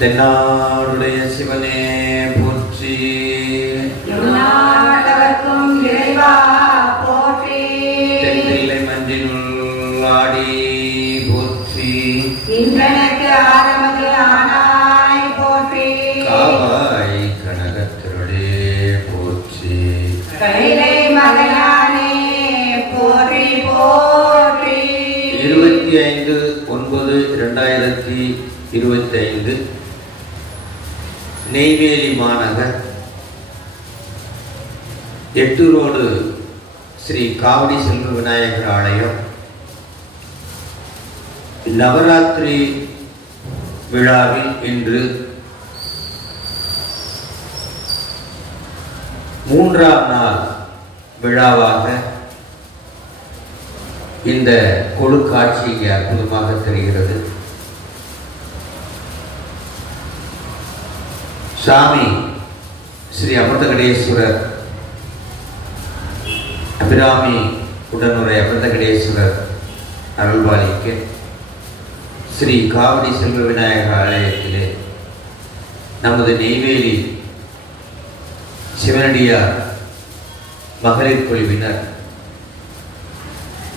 தென்னாடுடைய சிவனே போற்றி. எந்நாட்டவர்க்கும் இறைவா போற்றி. தென்தில்லை மன்றினுள் ஆடி போற்றி. இன்றெனக்கு ஆரம்பத்தில் ஆனாய் போற்றி. காவாய் கனகத்திருளே போற்றி. கைலை மகனானே போற்றி போற்றி. 25/9/2025 நெய்வேலி மாநகர் 8 ரோடு ஸ்ரீ காவடி செல்வ விநாயகர் ஆலயம் நவராத்திரி விழாவில் இன்று 3ஆம் நாள் விழாவாக இந்த கொழு காட்சி இங்கே அற்புதமாக தெரிகிறது. சாமி ஸ்ரீ அமிர்தகடேஸ்வரர் அபிராமி உடனுரை அமிர்தகடேஸ்வரர் அருள்பாலிக்க ஸ்ரீ காவடி செல்வ விநாயகர் ஆலயத்திலே நமது நெய்வேலி சிவனடியார் மகளிர் குழுவினர்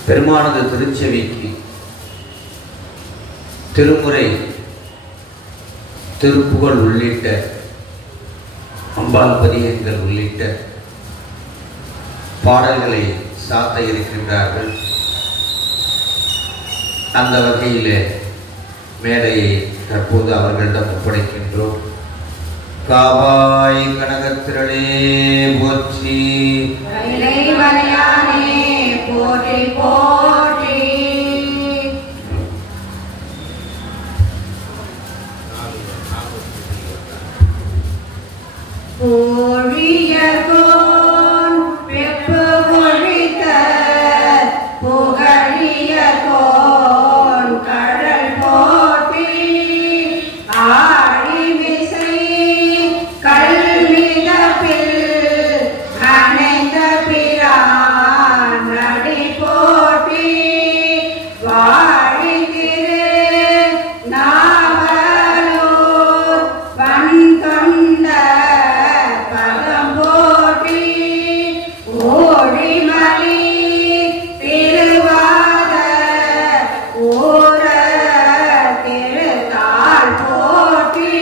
பெருமானது திருச்செவிக்கு திருமுறை திருப்புகழ் உள்ளிட்ட அம்பாள் பதிகங்கள் உள்ளிட்ட பாடல்களை சாத்த இருக்கின்றார்கள். அந்த வகையில் மேடையை தற்போது அவர்களிடம் ஒப்படைக்கின்றோம். காவாய் கனகத்திரளே போற்றி. கைலை மலையானே போற்றி போற்றி. போழியர்கோன் வெப்பு ஒழித்த புகழியர்கோன் கடல் போற்றி. ஆழிமிசை கல்மிதப்பில் அணைந்த பிரான் நடி போற்றி. வாழிதிரு நாவலூர் வன்தொண்ட பதம் போற்றி. ஓழிமலி திருவாத ஊர திருத்தாள் போற்றி.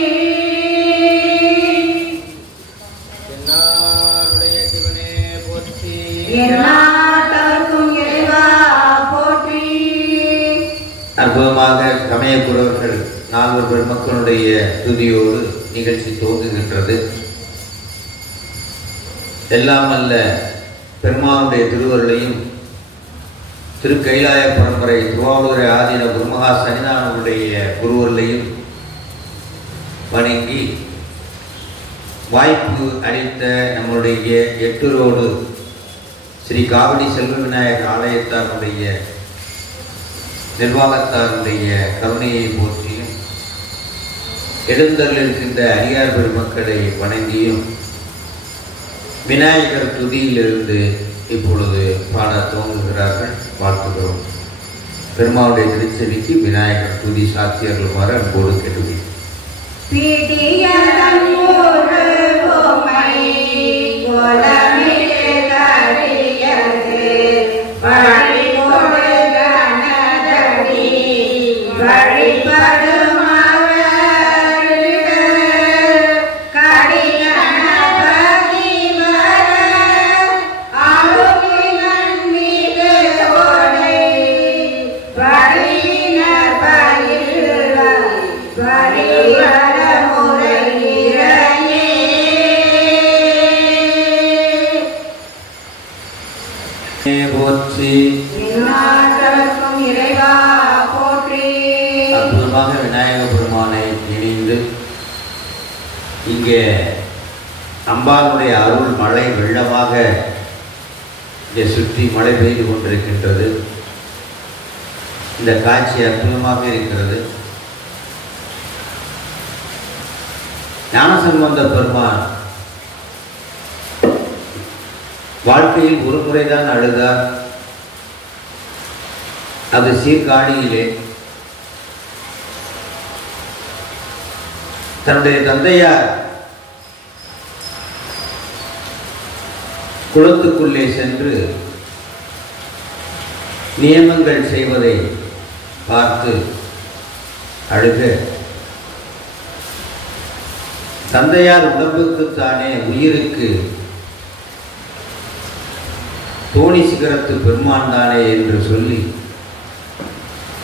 தென்னாடுடைய சிவனே போற்றி. எந்நாட்டவர்க்கும் இறைவா போற்றி. அற்புதமாக சமயக்குறவர்கள் 4 பெருமக்களுடைய துதியோடு நிகழ்ச்சி துவங்குகின்றது. எல்லாம் அல்ல பெருமானுடைய திருவருளையும் திருக்கைலாய பரம்பரை திருவாவூர் ஆதீன குருமகா சன்னிதானங்களுடைய குருவருளையும் வணங்கி வாய்ப்பு அளித்த நம்முடைய 8 ரோடு ஸ்ரீ காவடி செல்வ விநாயகர் ஆலயத்தாருடைய நிர்வாகத்தாருடைய கருணையை போற்றியும் எழுந்தருள் இருக்கின்ற அடியார் பெருமக்களை வணங்கியும் விநாயகர் துதியிலிருந்து இப்பொழுது பாட துவங்குகிறார்கள். வாழ்த்துகிறோம். பெருமாளுடைய திருச்செவிக்கு விநாயகர் துதி சாத்தியர்களுமாறு அன்போடு கேட்டுக்கிறேன். பிடியதங்கூறு பொம்மை கோலமிலே கரியது வழிபொடு கனதடி வழிபடும் அவரிடர் கடிகணபதி வர அருகிலன் மீது ஓடை வழியினர் பயில்வ வழிவர முறை இறையே. போற்றி. எந்நாட்டவர்க்கும் இறைவா போற்றி. அற்புதமாக விநாயக பெருமானை இணைந்து இங்கே அம்பாளுடைய அருள் மழை வெள்ளமாக இங்கே சுற்றி மழை பெய்து கொண்டிருக்கின்றது. இந்த காட்சி அற்புதமாக இருக்கிறது. ஞானசம்பந்த பெருமான் வாழ்க்கையில் ஒரு முறைதான் அழுதார். அது சீர்காழியிலே தன்னுடைய தந்தையார் குளத்துக்குள்ளே சென்று நியமங்கள் செய்வதை பார்த்து அழுக, தந்தையார் உடம்புக்குத்தானே உயிருக்கு தோணி சிகரத்து பெருமான் தானே என்று சொல்லி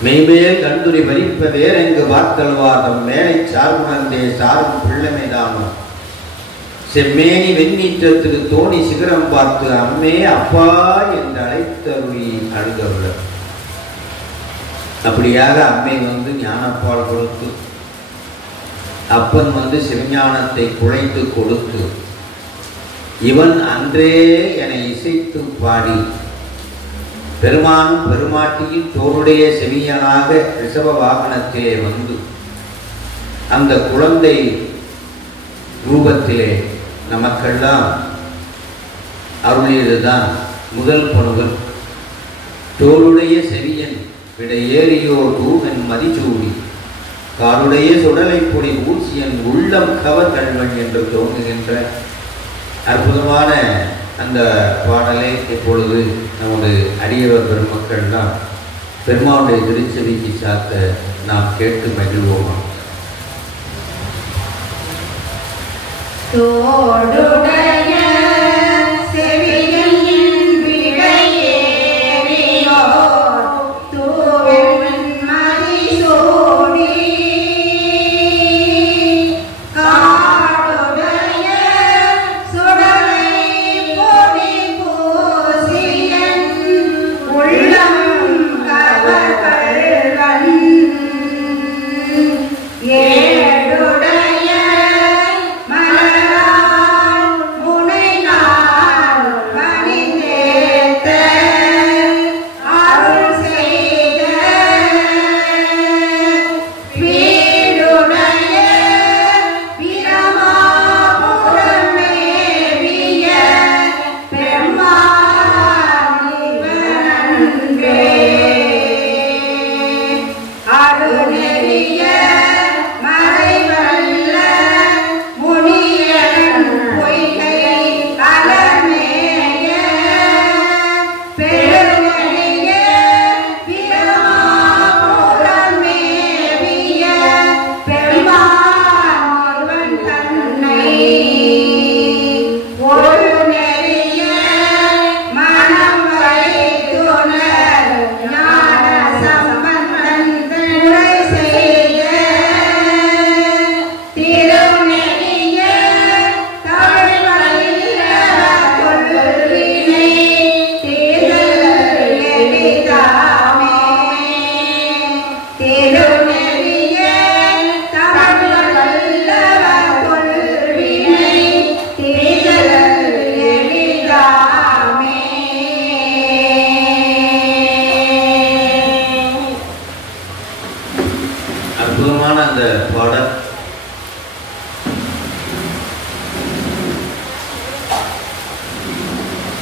மெய்மேல் கண்டுரை வரிப்ப வேறெங்கு வார்த்தல்வாதம் மேலை சார்புணர்ந்தே சார்பு பிள்ளைமைதானோ செம்மேனி வெண்ணீற்றத்துக்கு தோணி சிகரம் பார்த்து அம்மே அப்பா என்று அழைத்தருளி அழுதவர்கள். அப்படியாக அம்மை ஞானப்பால் கொடுத்து, அப்பன் சிவஞானத்தை குழைத்து கொடுத்து, இவன் அன்றே என இசைத்து பாடி பெருமானும் பெருமாட்டியும் தோளுடைய செவியனாக ரிஷப வாகனத்திலே அந்த குழந்தை ரூபத்திலே நமக்கெல்லாம் அருளியதுதான் முதல் பணுவல். தோளுடைய செவியன் விட ஏறியோர் தூவன் மதிச்சூடி காலுடைய சுடலை பொடி ஊசியன் உள்ளம் கவர் கல்வன் என்று தோன்றுகின்ற அற்புதமான அந்த பாடலை இப்பொழுது நமது அடியவர் பெருமக்கள்லாம் பெருமானுடைய திருச்செவிக்கு சாத்த நாம் கேட்டு மகிழ்வோமா. தோடுடைய செவியன் விடையேறியோ தூவன் மதிசூடி காடுடைய சுடலை பொடி பூசியன் உள்ளம் கவர் கல்வன் ஏடுடைய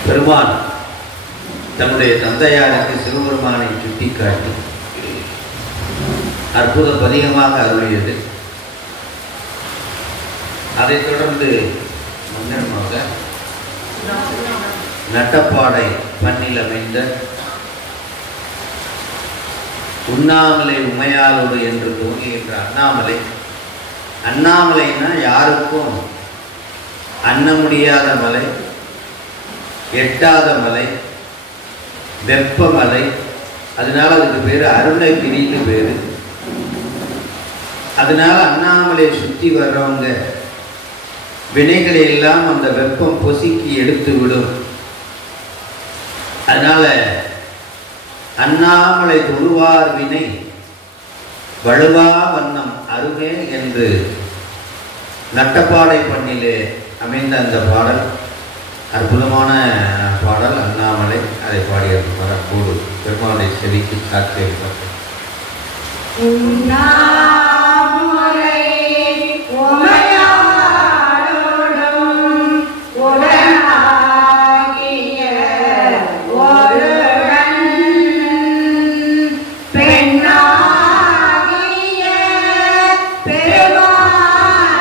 பெருமான் தன்னுடைய தந்தையாருக்கு சிவபெருமானை சுட்டிக்காட்டி அற்புத பதிகமாக அருளியது. அதைத் தொடர்ந்து மன்னமாக நட்டப்பாடை பண்ணில் அமைந்த உண்ணாமலை உமையாளோடு என்று தோன்றுகின்ற அண்ணாமலை. அண்ணாமலைன்னா யாருக்கும் அண்ண முடியாத மலை, எட்டாத மலை, வெப்பமலை. அதனால அதுக்கு பேர் அருணகிரின்னு பேரு. அதனால அண்ணாமலையை சுற்றி வர்றவங்க வினைகளை எல்லாம் அந்த வெப்பம் பொசுக்கி எடுத்து விடும். அதனால அண்ணாமலை தொழுவார் வினை வழுவா வண்ணம் அருமே என்று நட்டப்பாடை பண்ணிலே அமைந்த அந்த பாடல் அற்புதமான பாடல். அண்ணாமலை அதை பாடியிருப்பார். அப்போது பெருமாளை செவிக்கு சாத்தியிருப்பார். பெருமான்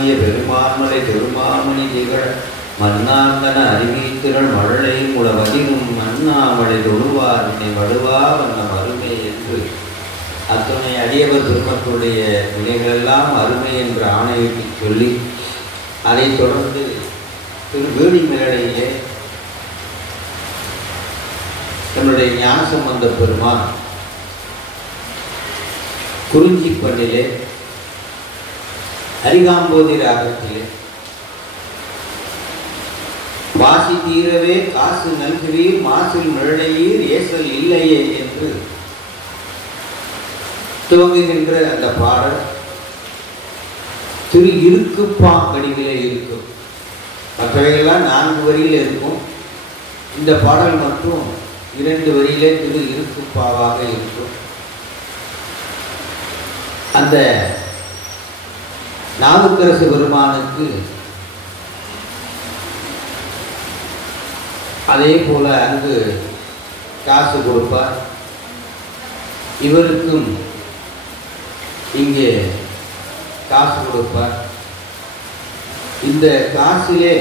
மதிய பெருமான்மலை பெருமாமணி திகழ மன்னாந்தன அறிவித்திரள் மழலை முளவதிரும் மன்னாமலை தொழுவார் என்னை வடுவா வண்ணம் அருமை என்று அத்துணை அடியவர் பெருமக்களுடைய நிலைகளெல்லாம் அருமை என்ற ஆணையிட்டு சொல்லி அதைத் தொடர்ந்து வேணி மேடையிலே தன்னுடைய ஞானசம்பந்த பெருமான் குறிஞ்சி பண்ணிலே அரிகாம்போதி ராகத்திலே வாசி தீரவே காசு நல்குவீர் மாசில் மழையீர் ஏசல் இல்லையே என்று துவங்குகின்ற அந்த பாடல் திரு இருக்குப்பா வடிவிலே இருக்கும். மற்றவைகள்லாம் 4 வரியில் இருக்கும். இந்த பாடல் மட்டும் 2 வரியிலே திரு இருக்குப்பாவாக இருக்கும். அந்த நாவுக்கரசு பெருமானுக்கு அதே போல அங்கு காசு கொடுப்பார். இவருக்கும் இங்கே காசு கொடுப்பார். இந்த காசிலே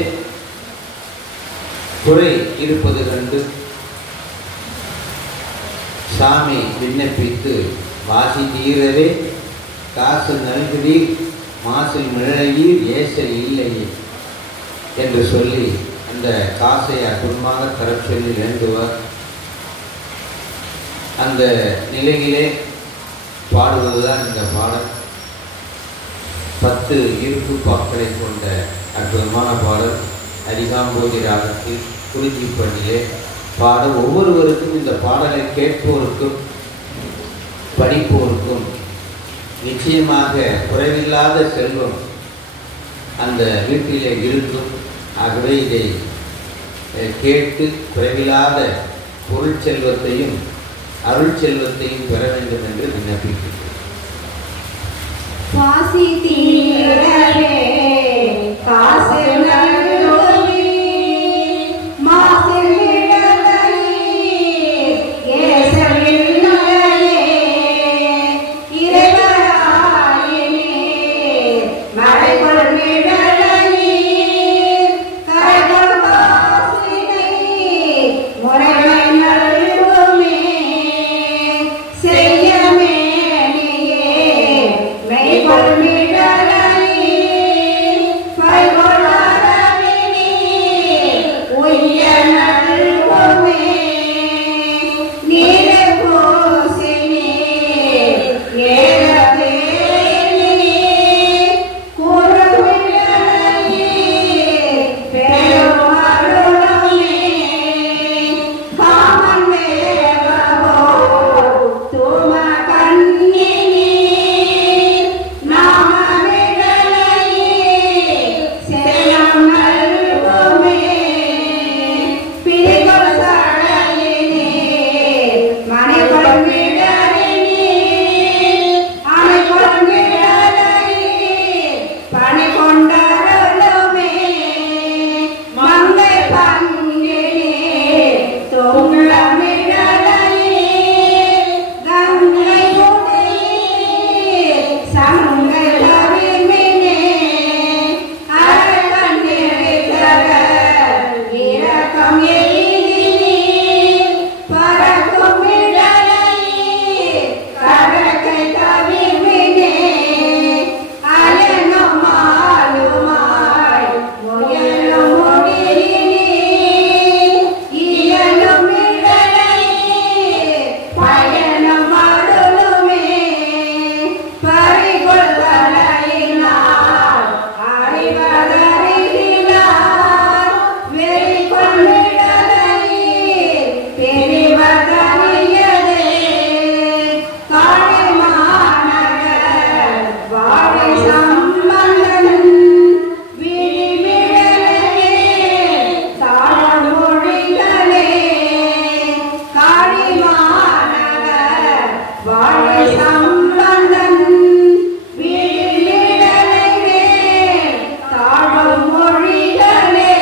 குறை இருப்பது கண்டு சாமி விண்ணப்பித்து வாசி தீரவே காசு நல்குவீர் மாசில் மிழையீர் ஏசல் இல்லையே என்று சொல்லி அந்த காசை அற்புதமாக தரச் சொல்லி வேண்டுவார். அந்த நிலையிலே பாடுவதுதான் இந்த பாடல். 10 இருப்பு பாக்களை கொண்ட அற்புதமான பாடல். அரிகாம்போதி ராகத்தில் குறிஞ்சி பண்ணிலே பாட ஒவ்வொருவருக்கும் இந்த பாடலை கேட்போருக்கும் படிப்போருக்கும் நிச்சயமாக குறைவில்லாத செல்வம் அந்த வீட்டிலே இருக்கும். ஆகவே இதை கேட்டு குறைவில்லாத பொருள் செல்வத்தையும் அருள் செல்வத்தையும் பெற வேண்டும் என்று விண்ணப்பிக்கிறேன். வாசி தீரவே காசு நல்குவீர் மாசில் மிழையீர் ஏசல் இல்லையே இறைவராயினீர் மழைபொல் மிழையீர் கரைபொல் காசினை முறைமை நல்குமே செய்யமே மெய்பொல் மிழையீர் பைபொல் அரவினீர் உய்ய நல்குமே நீரை பூசினீர் ஏறவே நீர் கூறுமிழையீர் பெரும் அருளுமே காமன் மேகவோர் தூம கண்ணினீர் நாம மிழையீர் செல்லம் நல்குமே பிரிகொள் சடையினீர் மணிகொள் மிழறினீர் அணைகொள் மிழலையீர் பணி கொண்டருளுமே மங்கை பங்கினீர் தொங்குள மிழலையீர் கங்கை முடியீர் சங்கை கவிழ்மினே அரக்கண்ணிரிதர இரக்கம் எய்தினீர் பறக்கும் மிழலையீர் கடற்கை கவிழ்மினே அயனும் மாலுமாய் முயலும் முடியினீர் இயலும் மிழலையீர் பயணம் அருளுமே பறிகொள் தலையினார் அறிவதறிகிறார் வெறிகொள் மிழலையீர் பெரிவதறியதே காளிமாநகர் வாழை சம்பந்தன் விழிமிழலையீர் தாழ் மொழிகளே காளிமாநகர் வாழை சம்பந்தன் விழிமிழலையீர் தாழ் மொழிகளே.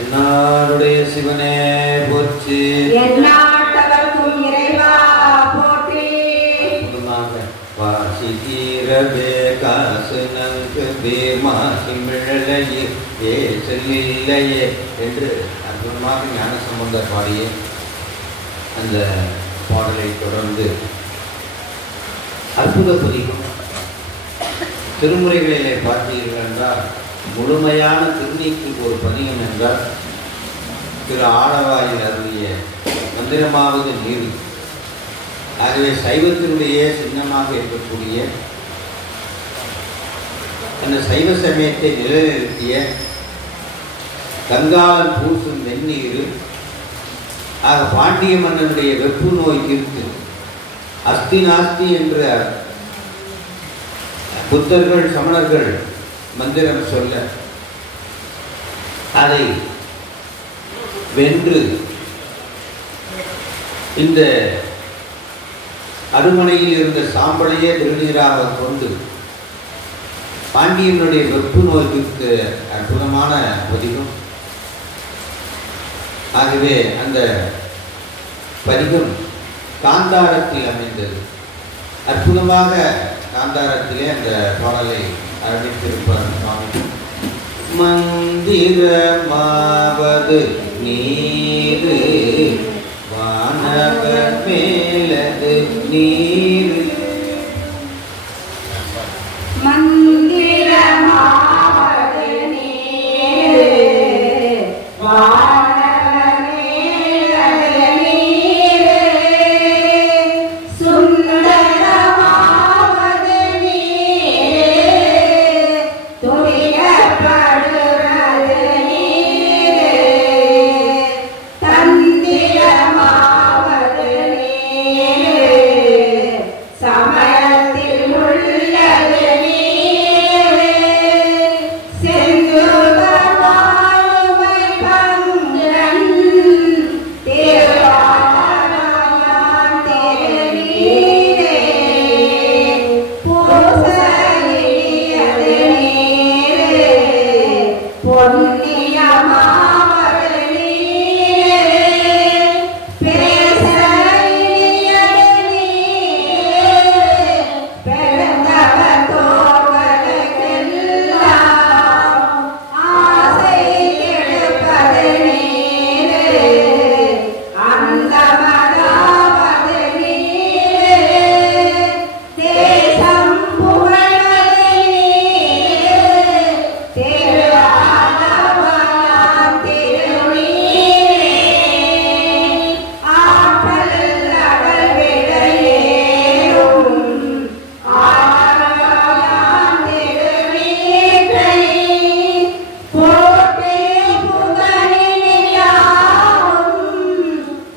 என்னாருடைய சிவனே போற்றி. எந்நாட்டவர்க்கும் இறைவா போற்றி. அற்புதமாக இல்லையே என்று அற்புதமாக ஞானசம்பந்தர் பாடிய அந்த பாடலை தொடர்ந்து அற்புத பதிகம். திருமுறைகளிலே பார்த்தீர்கள் என்றால் முழுமையான திருநீக்கு ஒரு பதிகம் என்றால் திரு ஆளவாயில் அருளிய மந்திரமாவது நீர். ஆகவே சைவத்தினுடைய சின்னமாக இருக்கக்கூடிய அந்த சைவ சமயத்தை நிலைநிறுத்திய கங்காளன் பூசும் வெந்நீர், ஆக பாண்டிய மன்னனுடைய வெப்பு நோய் தீர்த்து அஸ்தி நாஸ்தி என்ற புத்தர்கள் சமணர்கள் மந்திரம் சொல்ல அதை வென்று இந்த அருமனையில் இருந்த சாம்பலையே திருநீராக கொண்டு பாண்டியனுடைய வெப்பு நோய்க்கு அற்புதமான பதிகம். ஆகவே அந்த பதிகம் காந்தாரத்தில் அமைந்தது. அற்புதமாக காந்தாரத்திலே அந்த பாடலை அறிவித்திருப்பார் சுவாமி. மந்திரமாவது நீரு வானவர் மேலது நீரு. மந்திரமாவது நீரு வானவர் மேலது நீரு. சுந்தரமாவது நீரு துரியப்படுவது நீரு. தந்திரமாவது நீரு சமயத்தில் உள்ளது நீரு. செங்குபவாழுமை பங்கன் திருவாரமாம் திருநீரே. பூசலியது நீரு பொன்னியமாவது நீரு. பேசலியது நீரு பெருந்தவர் தோள்களுக்கெல்லாம் ஆசை கெடுப்பது நீரு. அந்தமதாவது நீரு தேசம் புகழ்வது நீரு. திருவாரமாம் திருநீரே. ஆற்றல் அடல் விடையேறும் ஆராயாம் திருநீற்றை. போற்றி புகழினியாவும்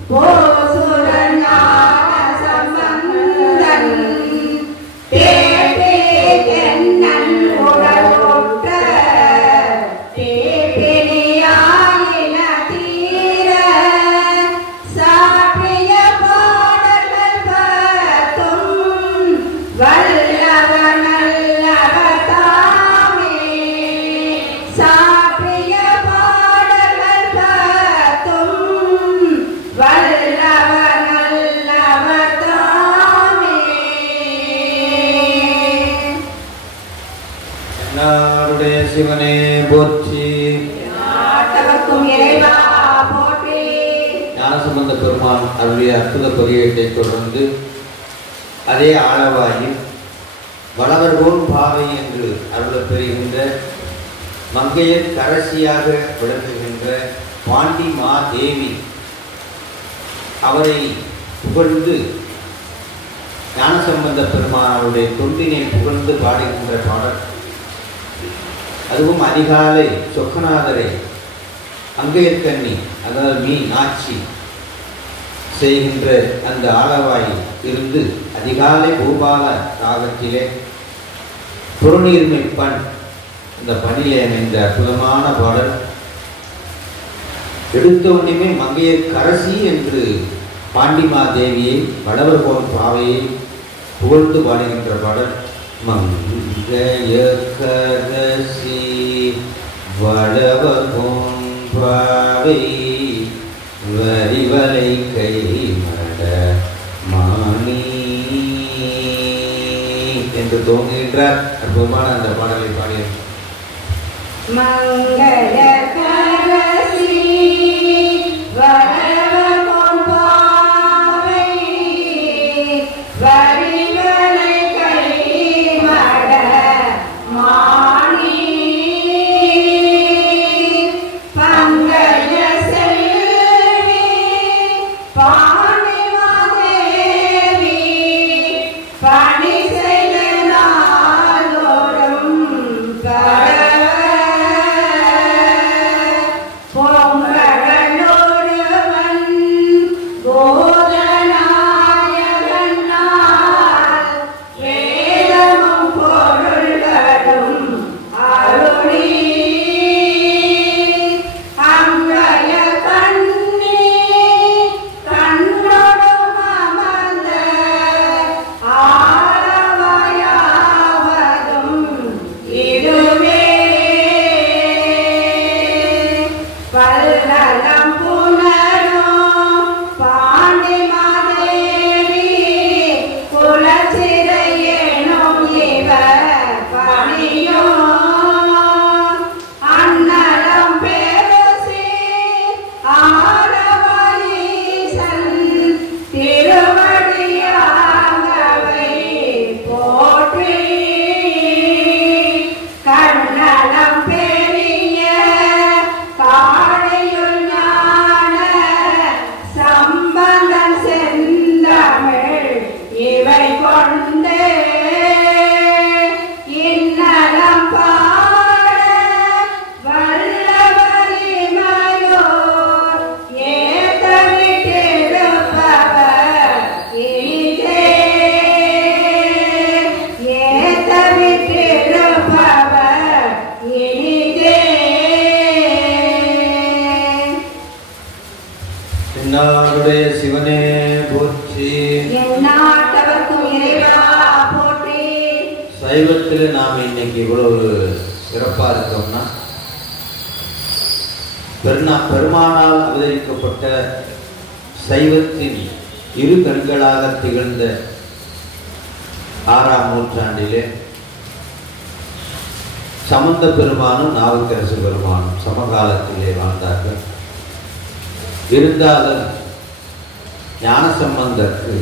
போசுரன் ஞான சம்பந்தன். தேற்றி தென்னன் உடல் ஒற்ற தேற்றினியாயின தீர. சாற்றிய பாடல்கள் பத்தும் வல்லவர் நல்லவர் தாமே. சாற்றிய பாடல்கள் பத்தும் வல்லவர் நல்லவர் தாமே. என்னாருடைய சிவனே போற்றி. நாட்டவர்க்கும் இறைவா போற்றி. ஞானசம்பந்த பெருமான் அருளிய அற்புத பதிகத்தை தொடர்ந்து அதே ஆளவாயில் வளவர்கோன் பாவை என்று அருளப் பெறுகின்ற மங்கையர் கரசியாக விளங்குகின்ற பாண்டி மாதேவி அவரை புகழ்ந்து ஞானசம்பந்த பெருமான் அவருடைய தொண்டினை புகழ்ந்து பாடுகின்ற பாடல். அதுவும் அதிகாலை சொக்கநாதரை அங்கையற்கண்ணி அதாவது மீனாட்சி செய்கின்ற அந்த ஆளவாயில் இருந்து அதிகாலை பூபால ராகத்திலே புறநீர்மை பண் இந்த பணியிலே அமைந்த அற்புதமான பாடல். எடுத்த உடனே மங்கையர் கரசி என்று பாண்டிமாதேவியை வளவர்கோன் பாவையை புகழ்ந்து பாடுகின்ற பாடல். மங்கையர் கரசி வளவர்கோன் பாவை வரிவலை கை மட மாணி என்று தோன்றுகின்றார். அற்புதமான அந்த பாடலை பாடிய மங்கையர் என்னாருடைய சிவனே போற்றி. எந்நாட்டவர்க்கும் இறைவா போற்றி. சைவத்தில் நாம் இன்னைக்கு இவ்வளவு சிறப்பா இருக்கோம்னா பெருமானால் அவதரிக்கப்பட்ட சைவத்தின் இரு கண்களாக திகழ்ந்த 6ஆம் நூற்றாண்டிலே சம்பந்த பெருமானும் நாவுக்கரசு பெருமானும் சமகாலத்திலே வாழ்ந்தார்கள். இருந்தாலும் ஞானசம்பந்தருக்கு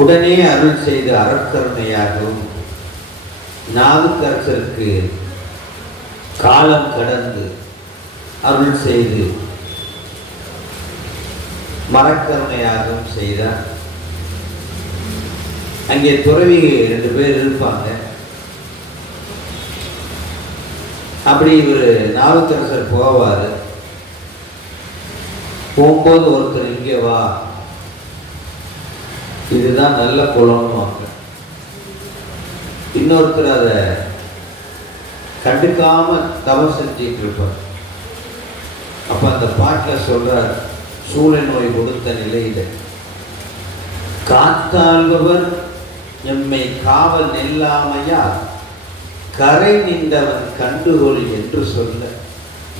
உடனே அருள் செய்த அறக்கருணையாகவும் நாவுக்கரசருக்கு காலம் கடந்து அருள் செய்து மரக்கருணையாகவும் செய்தார். அங்கே துறவி 2 பேர் இருப்பாங்க. அப்படி இவர் நாவுக்கரசர் போவார். போகும்போது ஒருத்தர் இங்கே வா, இதுதான் நல்ல குளம்னு வாங்க. இன்னொருத்தர் அதை கண்டுக்காம தவறு செஞ்சிட்டு இருப்பார். அப்ப அந்த பாட்டில் சொல்றார், சூழ நோய் கொடுத்த நிலையில காத்தாள்பவர் எம்மை காவல் நெல்லாமையா கரை நின்றவன் கண்டுகொள் என்று சொல்ல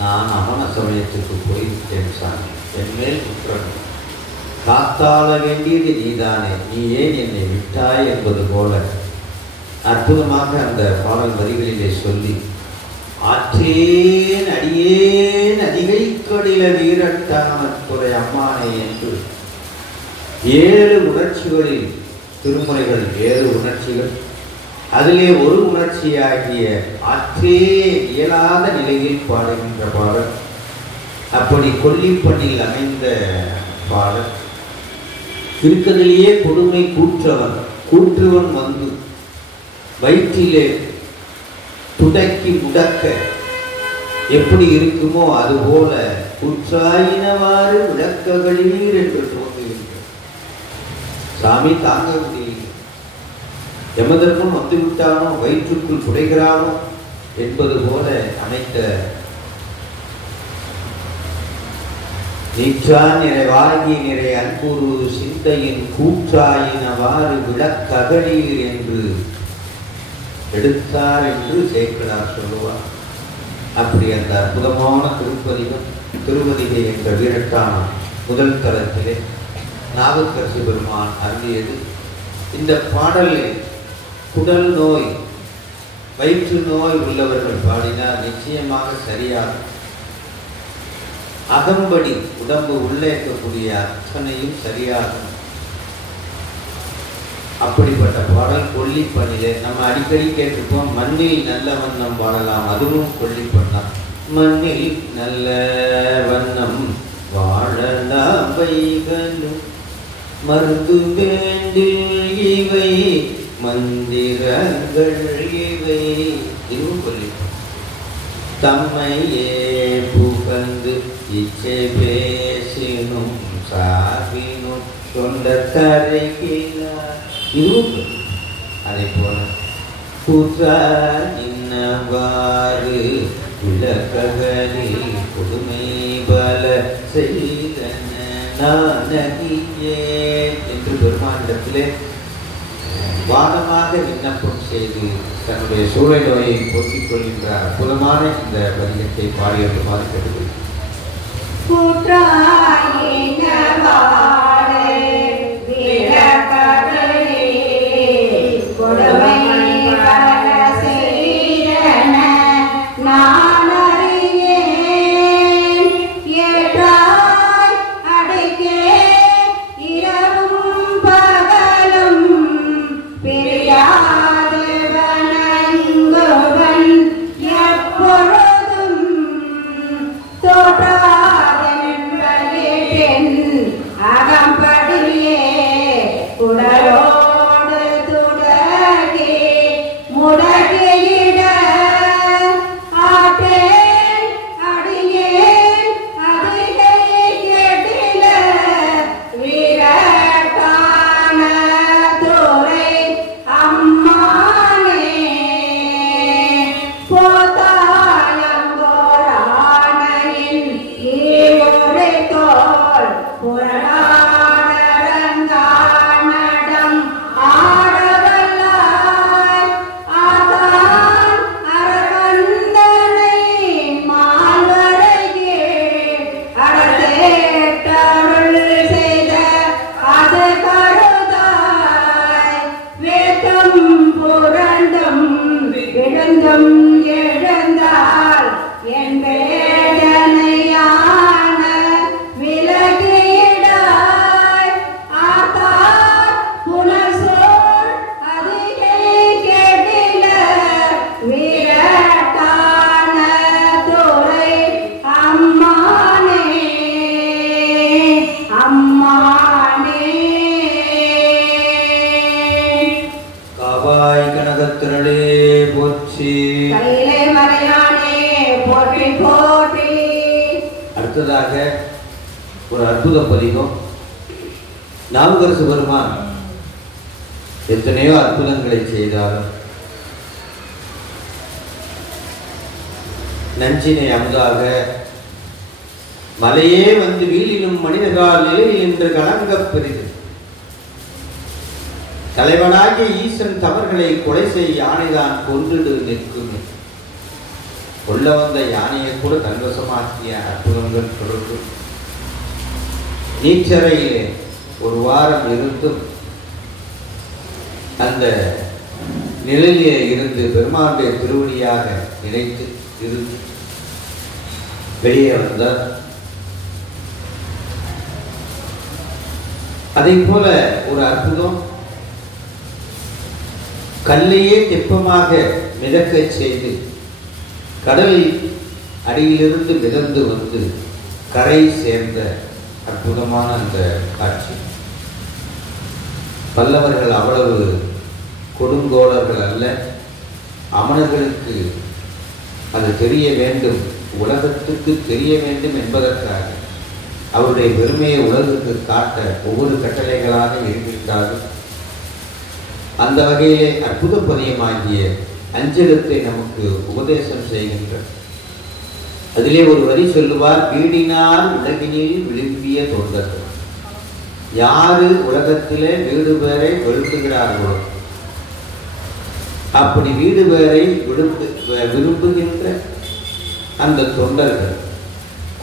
நான் அவன சமயத்துக்கு போய்விட்டேன் சாமி, என் மேல் குற்றம். காத்தாள வேண்டியது நீதானே, நீ ஏன் என்னை விட்டாய் என்பது போல அற்புதமாக அந்த பாடல் வரிகளிலே சொல்லி, ஆற்றேன் அடியேன் அதிகை கடில வீரட்டான துறை அம்மானே என்று 7 உணர்ச்சிகளில் திருமுறைகள் 7 உணர்ச்சிகள், அதிலே ஒரு உணர்ச்சியாகிய ஆற்றே இயலாத நிலையில் பாடுகின்ற பாடல். அப்படி கொல்லிப்பண்ணில் அமைந்த பாடல். இருக்கிறதிலேயே கொடுமை கூற்றுவன் வந்து வயிற்றிலே துடக்கி முடக்க எப்படி இருக்குமோ அதுபோல குற்றாயினவாறு விளக்ககளீர் என்று தோன்றுகின்ற சாமி தாங்க முடியல. எமதற்கும் வந்துவிட்டானோ, வயிற்றுக்குள் துடைகிறானோ என்பது போல அமைத்த நீற்றா நிறைவாகி நிறை அன்புரு சிந்தையின் கூற்றாயினவாறு விளக்ககளீர் என்று எடுத்தார் என்று சேக்கிழார் சொல்லுவார். அப்படி அந்த அற்புதமான திருவதிகை என்ற வீரட்டான முதல் தளத்திலே நாவுக்கரசு பெருமான் அருளியது. இந்த பாடலில் குடல் நோய், வயிற்று நோய் உள்ளவர்கள் பாடினால் நிச்சயமாக சரியாகும். அகம்படி உடம்பு உள்ளே இருக்கக்கூடிய அத்தனையும் சரியாகும். அப்படிப்பட்ட பாடல் கொல்லிப்பண்ணிலே நம்ம அடிக்கடி கேட்டுப்போம். மண்ணில் நல்ல வண்ணம் பாடலாம், அதுவும் கொல்லிப்பண்ணம். மண்ணில் நல்ல வண்ணம் வாழலாம் வைகளும் மருந்து வேண்டில் இவை மந்திரங்கள் இவை, இதுவும் கொல்லிப்பண்ணம். தம்மையே புகழ்ந்து இச்சை பேசினும் சாவினும் சொந்த தரைகிறார், இதுவும். அதே போல கூற்றார் இன்னவாறு விளக்ககளில் கொடுமை பல செய்தன நானகியே என்று பெருமானிடத்திலே வாதமாக விண்ணப்பம் செய்து தன்னுடைய சூழ நோயை போக்கிக் கொள்கின்ற அற்புதமான இந்த பதிகத்தை பாடியதுமாறு கேட்டுக்கொள்கிறேன். தோற்றாதென்ப தோல் புரணாடரங்கானடம் ஆடவல்லாய் ஆதான் அரவந்தனை மால்வரையே அடதேட்டருள் செய்த அது கருதாய் வேதம் புரண்டும் எழுந்தும் எழுந்தால் என் வேதனையான விலகிடாய் ஆத்தார் புனசோள் அதிகை கெடில வீரட்டான துறை அம்மானே அம்மானே. காவாய் கனகத்திரளே போற்றி. கையிலே மறையானே போற்றி போற்றி. அடுத்ததாக ஒரு அற்புத பதிகம். நாவுக்கரசு பெருமான் எத்தனையோ அற்புதங்களை செய்தாலும் நஞ்சினை அமுதாக மலையே வந்து வீழிலும் மனிதகால் நிலையில் என்று கலங்கப் பெரிது. தலைவனாகிய ஈசன் தவறுகளை கொலை செய்ய யானைதான் கொன்றுடு நிற்குமே. கொல்ல வந்த யானையை கூட தன்வசமாக்கிய அற்புதங்கள் தொடர்பு. நீச்சரையிலே ஒரு வாரம் இருந்தும் அந்த நிலையிலே இருந்து பெருமானுடைய திருவடியாக நினைத்து இருந்து வெளியே வந்தார். அதை போல ஒரு அற்புதம் கல்லையே தெப்பமாக மிதக்கச் செய்து கடலில் அடியிலிருந்து மிதந்து வந்து கரை சேர்ந்த அற்புதமான அந்த காட்சி. பல்லவர்கள் அவ்வளவு கொடுங்கோளர்கள் அல்ல. அமணர்களுக்கு அது தெரிய வேண்டும், உலகத்துக்கு தெரிய வேண்டும் என்பதற்காக அவருடைய பெருமையை உலகுக்கு காட்ட ஒவ்வொரு கட்டளைகளாக இருக்கின்றார்கள். அந்த வகையிலே அற்புத பதியமாகிய அஞ்சலத்தை நமக்கு உபதேசம் செய்கின்ற அதிலே ஒரு வரி சொல்லுவார், வீடினார் உலகினில் விழும்பிய தொண்டர்கள். யாரு உலகத்திலே வீடு பேரை விரும்புகிறார்களோ அப்படி வீடு பேரை விரும்புகின்ற அந்த தொண்டர்கள்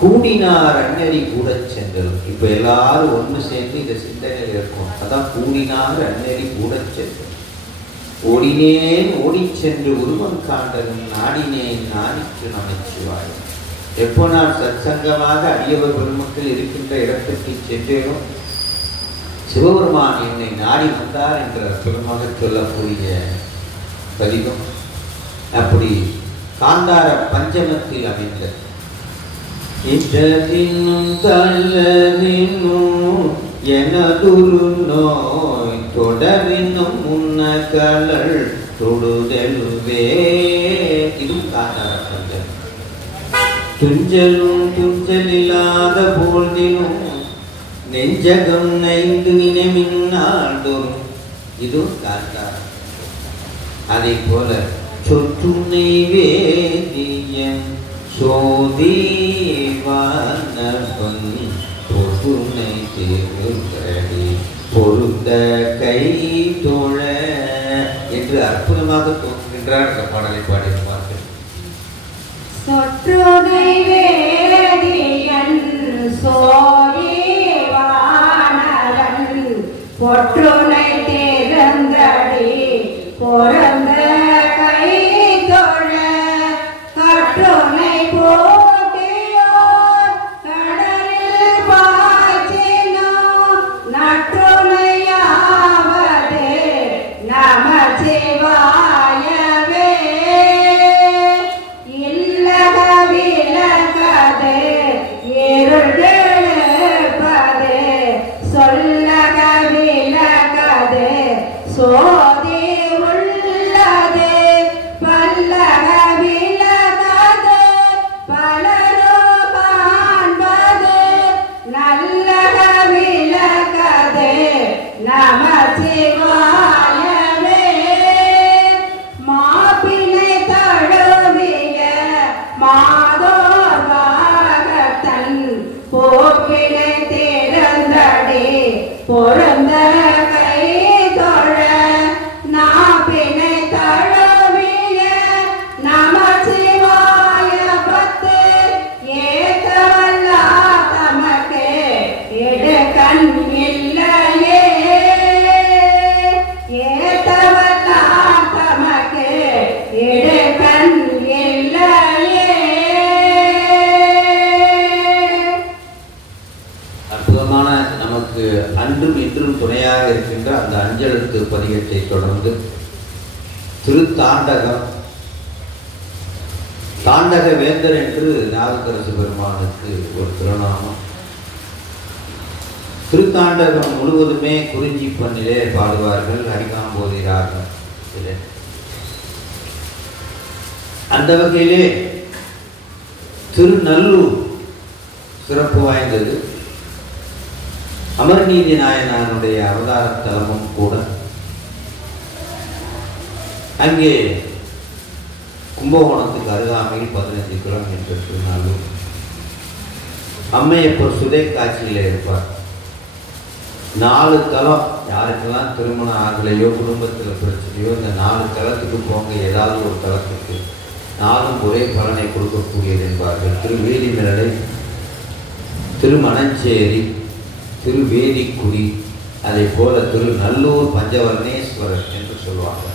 கூடினார் அந்நெறி கூட சென்றல். இப்ப எல்லாரும் ஒன்று சேர்ந்து இந்த சிந்தனையில் இருக்கும். அதான் கூடினார் அந்நெறி கூட சென்றல். ஓடினேன் ஓடி சென்று உருவம் காண்டனும் நாடினேன் நாடிக்கு நமச்சிவாய். எப்போ நான் சத்சங்கமாக அடியவர் பெருமக்கள் இருக்கின்ற இடத்திற்கு சென்றேனோ சிவபெருமான் என்னை நாடி வந்தார் என்ற அற்புதமாக சொல்லக்கூடிய பதிகம். அப்படி காந்தார பஞ்சமத்தில் அமைந்த இன்றதின்னும் தள்ளதின்னும் எனதுரு நோய் தொடரினும் முன்ன கலள் தொடுதெழுவே. இதுவும் காந்தார பஞ்சம். துஞ்சலும் துஞ்சலில்லாத போதிலும் நெஞ்சகம் நைந்து நினைமின்னாடும். இதுவும் காந்தார. அதை போல சொற்றுனை வேதியம் சோதிவானவன் பொருணை திருக்கடி பொருந்த கை தோழ என்று அற்புதமாக தோன்றுகின்றார். அந்த பாடலை பாடியிருப்பார்கள். சொற்றுனை வேதியன் சோதிவானவன் பொற்றுனை திருந்தடி பொருந்த கை தோழ கற்றுனை போட்டியோர் கடலில் பாய்ச்சினோ நற்றுணையாவது நமச்சிவாயவே. இல்லக விலகது இருள்பது சொல்லக விலகது சோதி உள்ளது பல்லக விலகது பலரோ காண்பது நல்லக விலகது நமச்சிவாயவே. மாப்பினை தழுவிய மாதோர் வாகத்தன் போக்க பூவினை தேர்ந்தடி பொருந்த கை தொழ நாப்பினை தழுவிய நமசிவாய பத்து ஏத்தவல்லா தமக்கு எடுக்கண் இல்லையே ஏத்தவல்லா தமக்கு எடுக்கண் இல்லையே. அற்புதமான நமக்கு அன்றும் இன்றும் துணையாக இருக்கின்ற அந்த அஞ்செழுத்து பதிகத்தை தொடர்ந்து திருத்தாண்டகம். தாண்டக வேந்தர் என்று நாவுக்கரசு பெருமானுக்கு ஒரு திருநாமம். திருத்தாண்டகம் முழுவதுமே குறிஞ்சி பண்ணிலே பாடுவார்கள், அரிகாம்போதிரார்கள். அந்த வகையிலே திருநல்லூர் சிறப்பு வாய்ந்தது. அமர்நீதி நாயனாருடைய அவதார தலமும் கூட. அங்கே கும்பகோணத்துக்கு அருகாமையில் 15 கிலோமீட்டர் திருநல்லூர். அம்மையப்பர் சுதை காட்சியில் இருப்பார். 4 தலம், யாருக்கெல்லாம் திருமணம் ஆகலையோ, குடும்பத்தில் பிரச்சனையோ, இந்த 4 தலத்துக்கு போங்க, ஏதாவது ஒரு தலத்துக்கு 4ம் ஒரே பலனை கொடுக்கக்கூடியது என்பார்கள். திருவேலிமலை, திருமணஞ்சேரி, திருவேதிக்குடி, அதே போல திருநல்லூர் பஞ்சவர்ணேஸ்வரர் என்று சொல்வாங்க.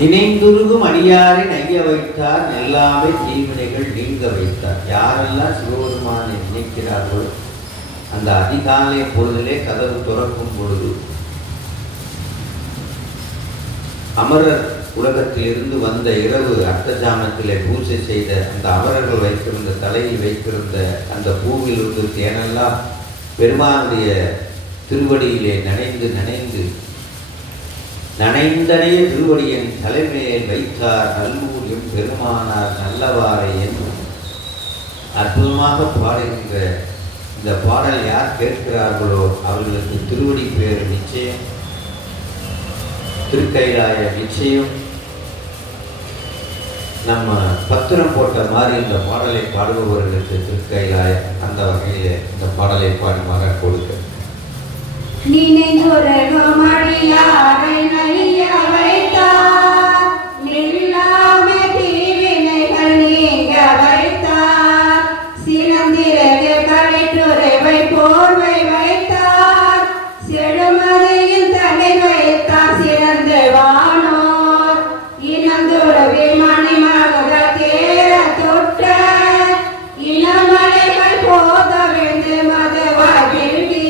நினைந்துருகும் அடியாரை நைய வைத்தார், எல்லாமே தீவினைகள் நீங்க வைத்தார். யாரெல்லாம் சிவபெருமானை நினைக்கிறார்களோ அந்த அதிகாலை பொழுதிலே கதவு துறக்கும் பொழுது அமரர் உலகத்திலிருந்து வந்த இரவு அர்த்தஜாமத்திலே பூஜை செய்த அந்த அமரர்கள் வைத்திருந்த தலையில் வைத்திருந்த அந்த பூவிலிருந்து தேனெல்லாம் பெருமானுடைய திருவடியிலே நனைந்தனைய திருவடியின் தலைமையில் வைத்தார், நல்லூரியும் பெருமானார் நல்லவாரை என்றும் அற்புதமாக பாடுகின்ற இந்த பாடல் யார் கேட்கிறார்களோ அவர்களுக்கு திருவடி பேர் நிச்சயம், திருக்கைலாய நிச்சயம். நம்ம பத்திரம் போட்ட மாதிரி இந்த பாடலை பாடுபவர்களுக்கு திருக்கைலாய. அந்த வகையில் இந்த பாடலை பாடுமாக கொடுக்க நினைந்துருகும் அடியாரை நைய வைத்தார், நில்லாமே தீவினைகள் நீங்க வைத்தார், சிறந்திரது கழித்துறைவை போர்வை வைத்தார், செழுமதியின் தலை வைத்தார், சிறந்து வானோர் இனந்துறவி மணிமகுட தேர தொட்ட இளமலைகள் போத விழுந்து மதுவாகிழ்வி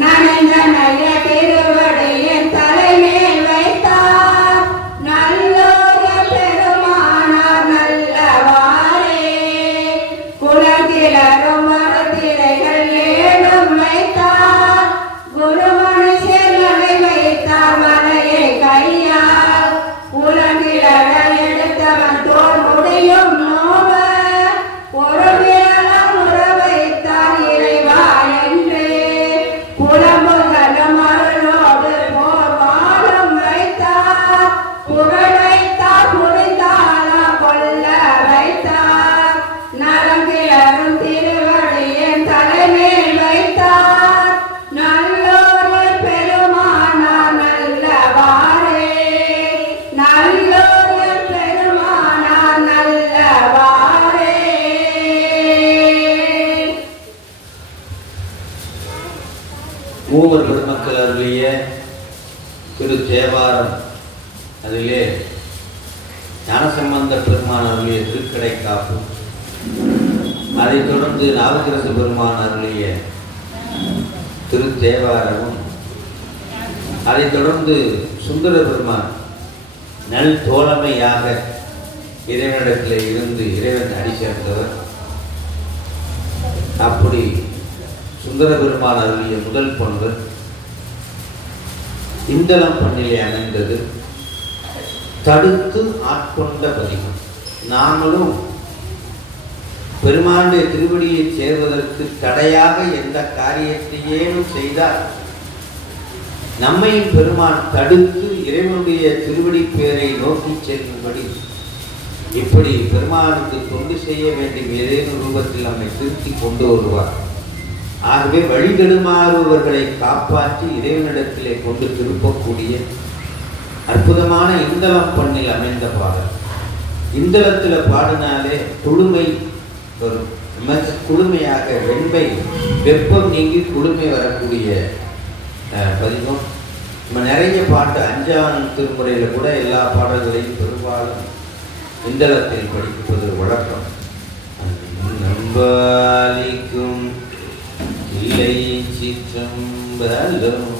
நனைந்தனைய திருவடியின் தலைமேல் வைத்தார், நல்லோர பெருமானார் நல்லவாரே குலத்திலரும் மறுத்திரைகள் 7 வைத்தார், குருமணி சேர்மலை வைத்தார், மலையை கையால் உலகிலட எடுத்தவன் தோல் முடியும் நோவ ஒரு விரலம் உற வைத்தார் இறைவா என்று புலம்புகளும் அருளோடு போர்வாலும் வைத்தார், புகழ் வைத்தார், புரிந்தாளா கொல்ல வைத்தார், நரங்கிலரும் திருவடியின் தலைமேல் வைத்தார், நல்லோர் பெருமானார் நல்லவாரே நல்லோர் பெருமானார் நல்லவாரே. மூவர் பெருமக்கள் அருளிய திரு தேவாரம், அதிலே ஞானசம்பந்த பெருமான் அருளிய திருக்கடைக்காப்பு, அதைத் தொடர்ந்து நாவுக்கரசு பெருமான் அருளிய திரு தேவாரமும், அதைத் தொடர்ந்து சுந்தர பெருமான் நல் தோழமையாக இறைவனிடத்தில் இருந்து இறைவன் அடி சேர்ந்தவர். அப்படி சுந்தர பெருமான் அருளிய முதல் பொன்று இந்தளம் பண்ணிலே அமைந்தது. தடுத்து ஆட்கொண்ட பதிகம். நாங்களும் பெருமானுடைய திருவடியை சேர்வதற்கு தடையாக எந்த காரியத்தையேனும் செய்தால் நம்மையும் பெருமான் தடுத்து இறைவனுடைய திருவடி பேரை நோக்கி செல்லும்படி இப்படி பெருமானுக்கு தொண்டு செய்ய வேண்டிய ஏதேனும் ரூபத்தில் நம்மை திருத்தி கொண்டு வருவார். ஆகவே வழிகெடுமாறுவர்களை காப்பாற்றி இறைவனிடத்திலே கொண்டு திருப்பக்கூடிய அற்புதமான இந்தளம் பண்ணில் அமைந்த பாடல். இந்தளத்தில் பாடினாலே குளுமை வரும். குளுமையாக வெண்மை வெப்பம் நீங்கி குளுமை வரக்கூடிய பதிகம். நம்ம நிறைய பாட்டு 5ஆம் திருமுறையில் கூட எல்லா பாடல்களையும் பெரும்பாலும் இந்தளத்தில் படிப்பது வழக்கம். நம்பாலிக்கும் இல்லை சிற்றம்பலம்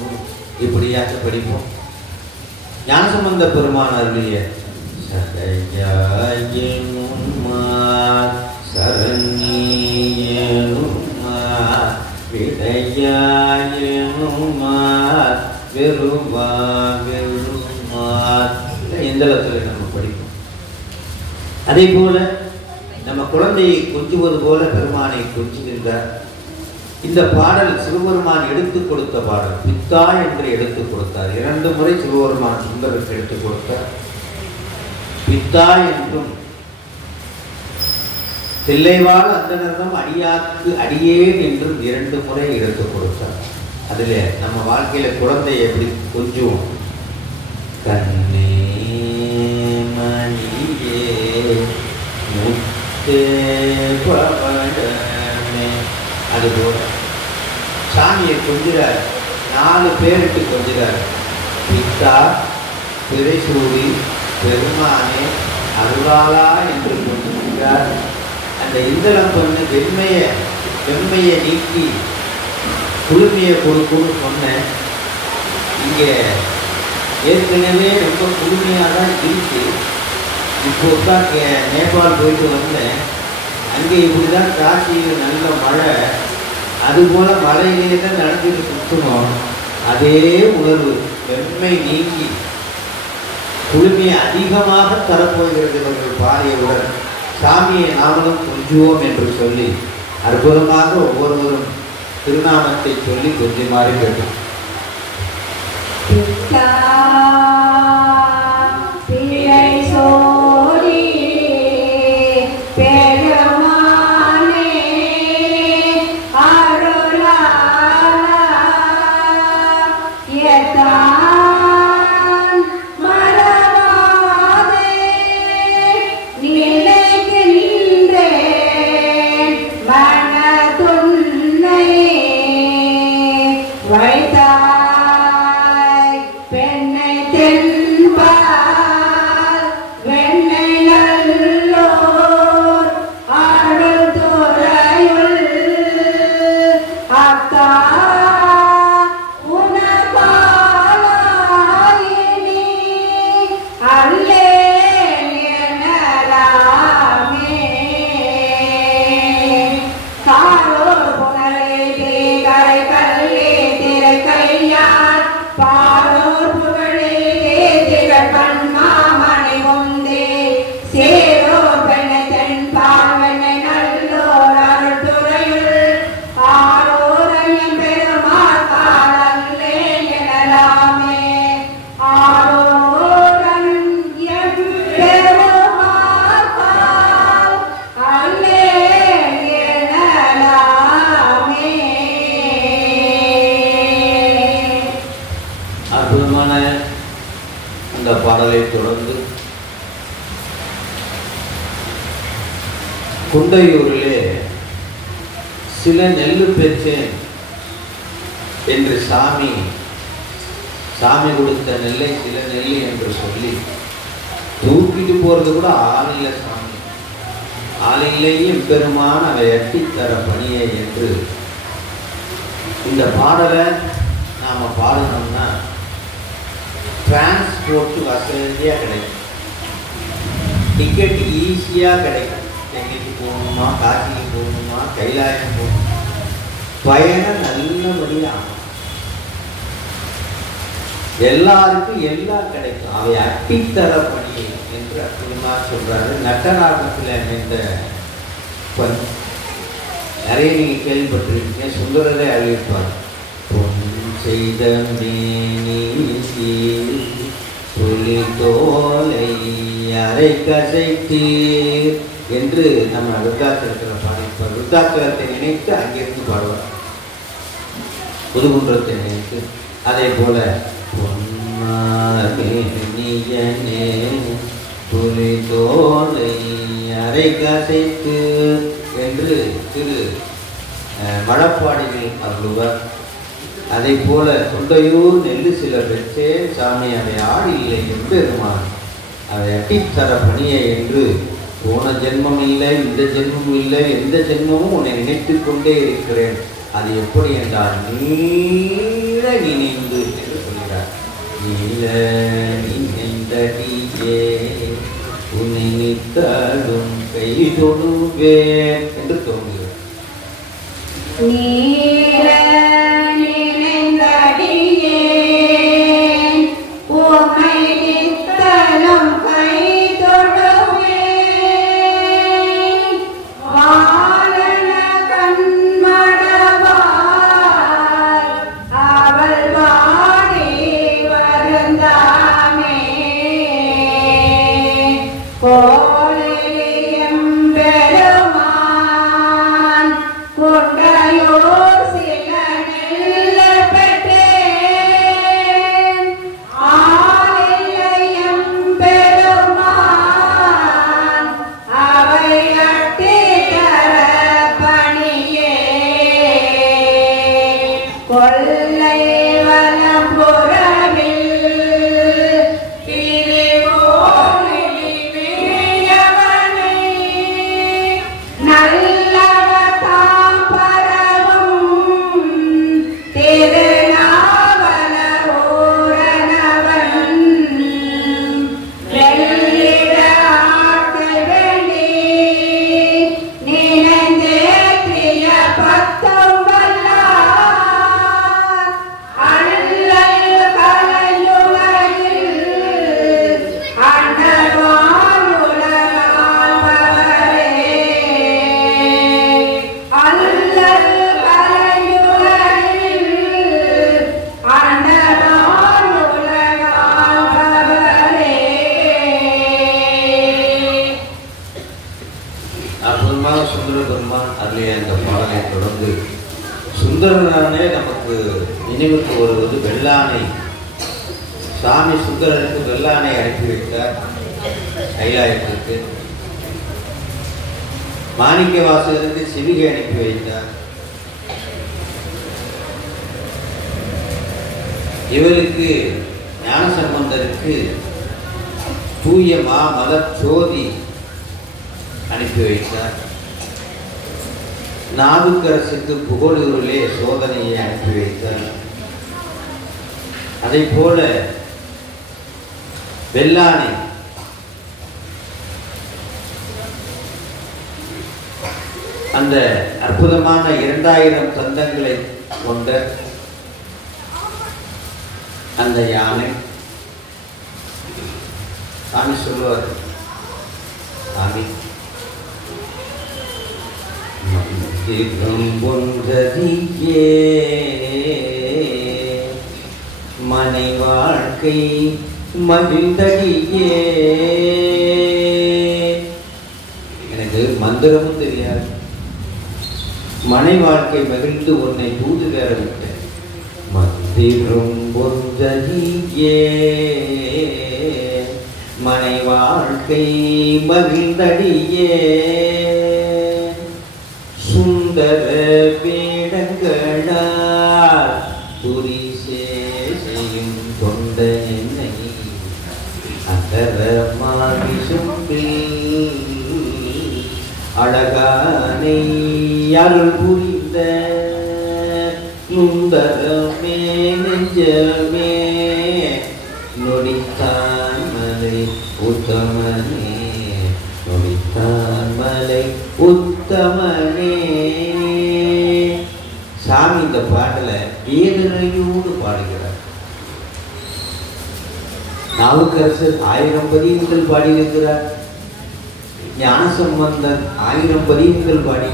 இப்படியாக படிப்போம். ஞானசம்பந்த பெருமான் அருளிய சடையாயனுமார் சரண்யனுமார் விடையாயனுமார் வெறுவா வெறுமார் இந்தளத்தில் நம்ம படிப்போம். அதே போல நம்ம குழந்தையை கொஞ்சுவது போல பெருமானை கொஞ்சுகின்றார். இந்த பாடல் சிவபெருமான் எடுத்துக் கொடுத்த பாடல். பித்தா என்று எடுத்துக் கொடுத்தார். 2 முறை சிவபெருமான் சுந்தருக்கு எடுத்துக் கொடுத்தார். பித்தா என்றும் தில்லைவாழ் அந்தணர்தம் அடியாக்கு அடியேன் என்றும் 2 முறை எடுத்துக் கொடுத்தார். அதுல நம்ம வாழ்க்கையில குழந்தையை எப்படி கொஞ்சுவோம். கண்ணே மணியே முத்தே பவனமே. அதுபோல சாமியை கொஞ்சிறார். 4 பேருக்கு கொஞ்சிறார். பித்தா பிறைசூடி பெருமானே அருளாளா என்று கொஞ்சுகிறார். அந்த இந்தளம் பண்ணு வெண்மையை நீக்கி குளுமையை கொடுக்கும்னு சொன்னேன். இங்கே ஏற்கனவே ரொம்ப குளுமையாக தான் இருக்கு. இப்போ தான் நேபாள் போயிட்டு வந்தேன். அங்கே இப்படி தான் காசியில் நல்ல மழை. அதுபோல் மழையிலே தான் நடந்துட்டு சுற்றணும். அதே உணர்வு வெண்மை நீங்கி குளுமையை அதிகமாக தரப்போகிறது. இவர்கள் பாடியவுடன் சாமியை நாமளும் கொஞ்சுவோம் என்று சொல்லி அற்புதமாக ஒவ்வொருவரும் திருநாமத்தை சொல்லி கொஞ்சமாறு கேட்டோம். அந்த பாடலை தொடர்ந்து குண்டையூரிலே சில நெல்லு பெற்றேன் என்று சாமி கொடுத்த நெல்லை சில நெல்லு என்று சொல்லி தூக்கிட்டு போறது கூட ஆளில்லை. சாமி ஆளில்லையும் பெருமான் அவை எட்டித்தர பணியை என்று இந்த பாடலை நாம பாடணும்னா டிரான்ஸ்போர்ட் வசதியாக கிடைக்கும். டிக்கெட் ஈஸியாக கிடைக்கும். டெல்லிக்கு போகணுமா, காசிக்கு போகணுமா, கைலாயம் போகணுமா, பயணம் நல்லபடியாக எல்லாருக்கும் எல்லாம் கிடைக்கும். அவை அட்டித்தர பணி என்று அற்புதமாக சொல்றாரு. நட்டராகத்தில் அமைந்த பணி நிறைய நீங்க கேள்விப்பட்டிருக்கீங்க. சுந்தரரை அறிவிப்பார். பொன் செய்த மேனி பொலிவாய் புலி தோலை அரை கசைத்தீர் என்று நம்ம விருத்தாச்சலத்தில் பாடிப்பார். விருத்தாச்சலத்தை நினைத்து அங்கிருந்து பாடுவார். புதுகுன்றத்தை நினைத்து அதே போல பொன்னானே புலி தோலை அரை கசைத்து என்று திரு மழப்பாடிகள் அருள்வார். அதை போல தொண்டையூர் நெல்லு சில பெற்றே சாமி அதை ஆடி இல்லை எம்பெருமான் அதை அட்டித்தர பணியை என்று போன ஜென்மம் இல்லை, இந்த ஜென்மம் இல்லை, எந்த ஜென்மமும் உன்னை நினைத்து கொண்டே இருக்கிறேன். அது எப்படி என்றால் நீள நினைந்து என்று சொல்கிறார். நீள நினைந்தடியே உன்னை நித்தடும் கை தொழுவேன் என்று தோன்றுகிறார். நீள நினைந்தடியேன் உம்மை நித்தலும் கை தொழுவேன். வாழன கண்மடவாள் அவள் வாடி வருந்தாமே. கோலியம் பெருமான் கொண்டையோர் சில நெல்ல பெற்றேன். ஆலியம் பெருமான் அவை அட்டி தர பணியே. கொல்லை வலம்புறவில் பிரிவோலி வீழவனை நல்லவதாம் பரவும் திருநாவல ஊரனவன். வெள்ளிட ஆட்டு வேண்டி நினைந்தேற்றிய பத்தும் வல்லார் அள்ளல் கலையுலகில் அண்டவாயுலகாள்பவரே. அள்ளல் கலையுலகில் அண்டவாயுலகாள்பவரே. அற்புதமாக சுந்தர பெருமான் அருளிய இந்த பாடலை தொடர்ந்து சுந்தரனானே நமக்கு நினைவுக்கு வருவது வெள்ளானை. சாமி சுந்தரனுக்கு வெள்ளானை அனுப்பி வைத்தார் கைலாயத்திற்கு. மாணிக்க வாசகருக்கு சிவிகை அனுப்பி வைத்தார். இவருக்கு ஞானசம்பந்தருக்கு தூய மத ஜோதி அனுப்பி வைத்தார். நாவுக்கரசுக்கு புகழூரிலே சோதனையை அனுப்பி வைத்தார். அதை போல வெள்ளானை அந்த அற்புதமான 2000 தந்தங்களை கொண்ட அந்த யானை சாமி சொல்லுவார். சாமி பொன்றதியே மனை வாழ்க்கை மகிழ்ந்தடியே. எனக்கு மந்திரமும் தெரியாது. மனை வாழ்க்கை மகிழ்ந்து உன்னை தூது வேற விட்டேன். மந்திரம் பொன்றதியே மனை வாழ்க்கை மகிழ்ந்தடியே. சுந்தர வேடங்களால் துரிசே செய்யும் கொண்ட என்னை அந்தரமாகி சும்பில் அழகானை அருள் புரிந்த நுந்தரமே நெஞ்சமே நொடித்தான் மலை உத்தமனே நொடித்தான் மலை உத்தமனே. சாமி இந்த பாடல வேதனையோடு பாடுகிறார். நாவுக்கரசர் 1000 பதியங்கள் பாடியிருக்கிறார். ஞானசம்பந்தர் 1000 பதியங்கள் பாடி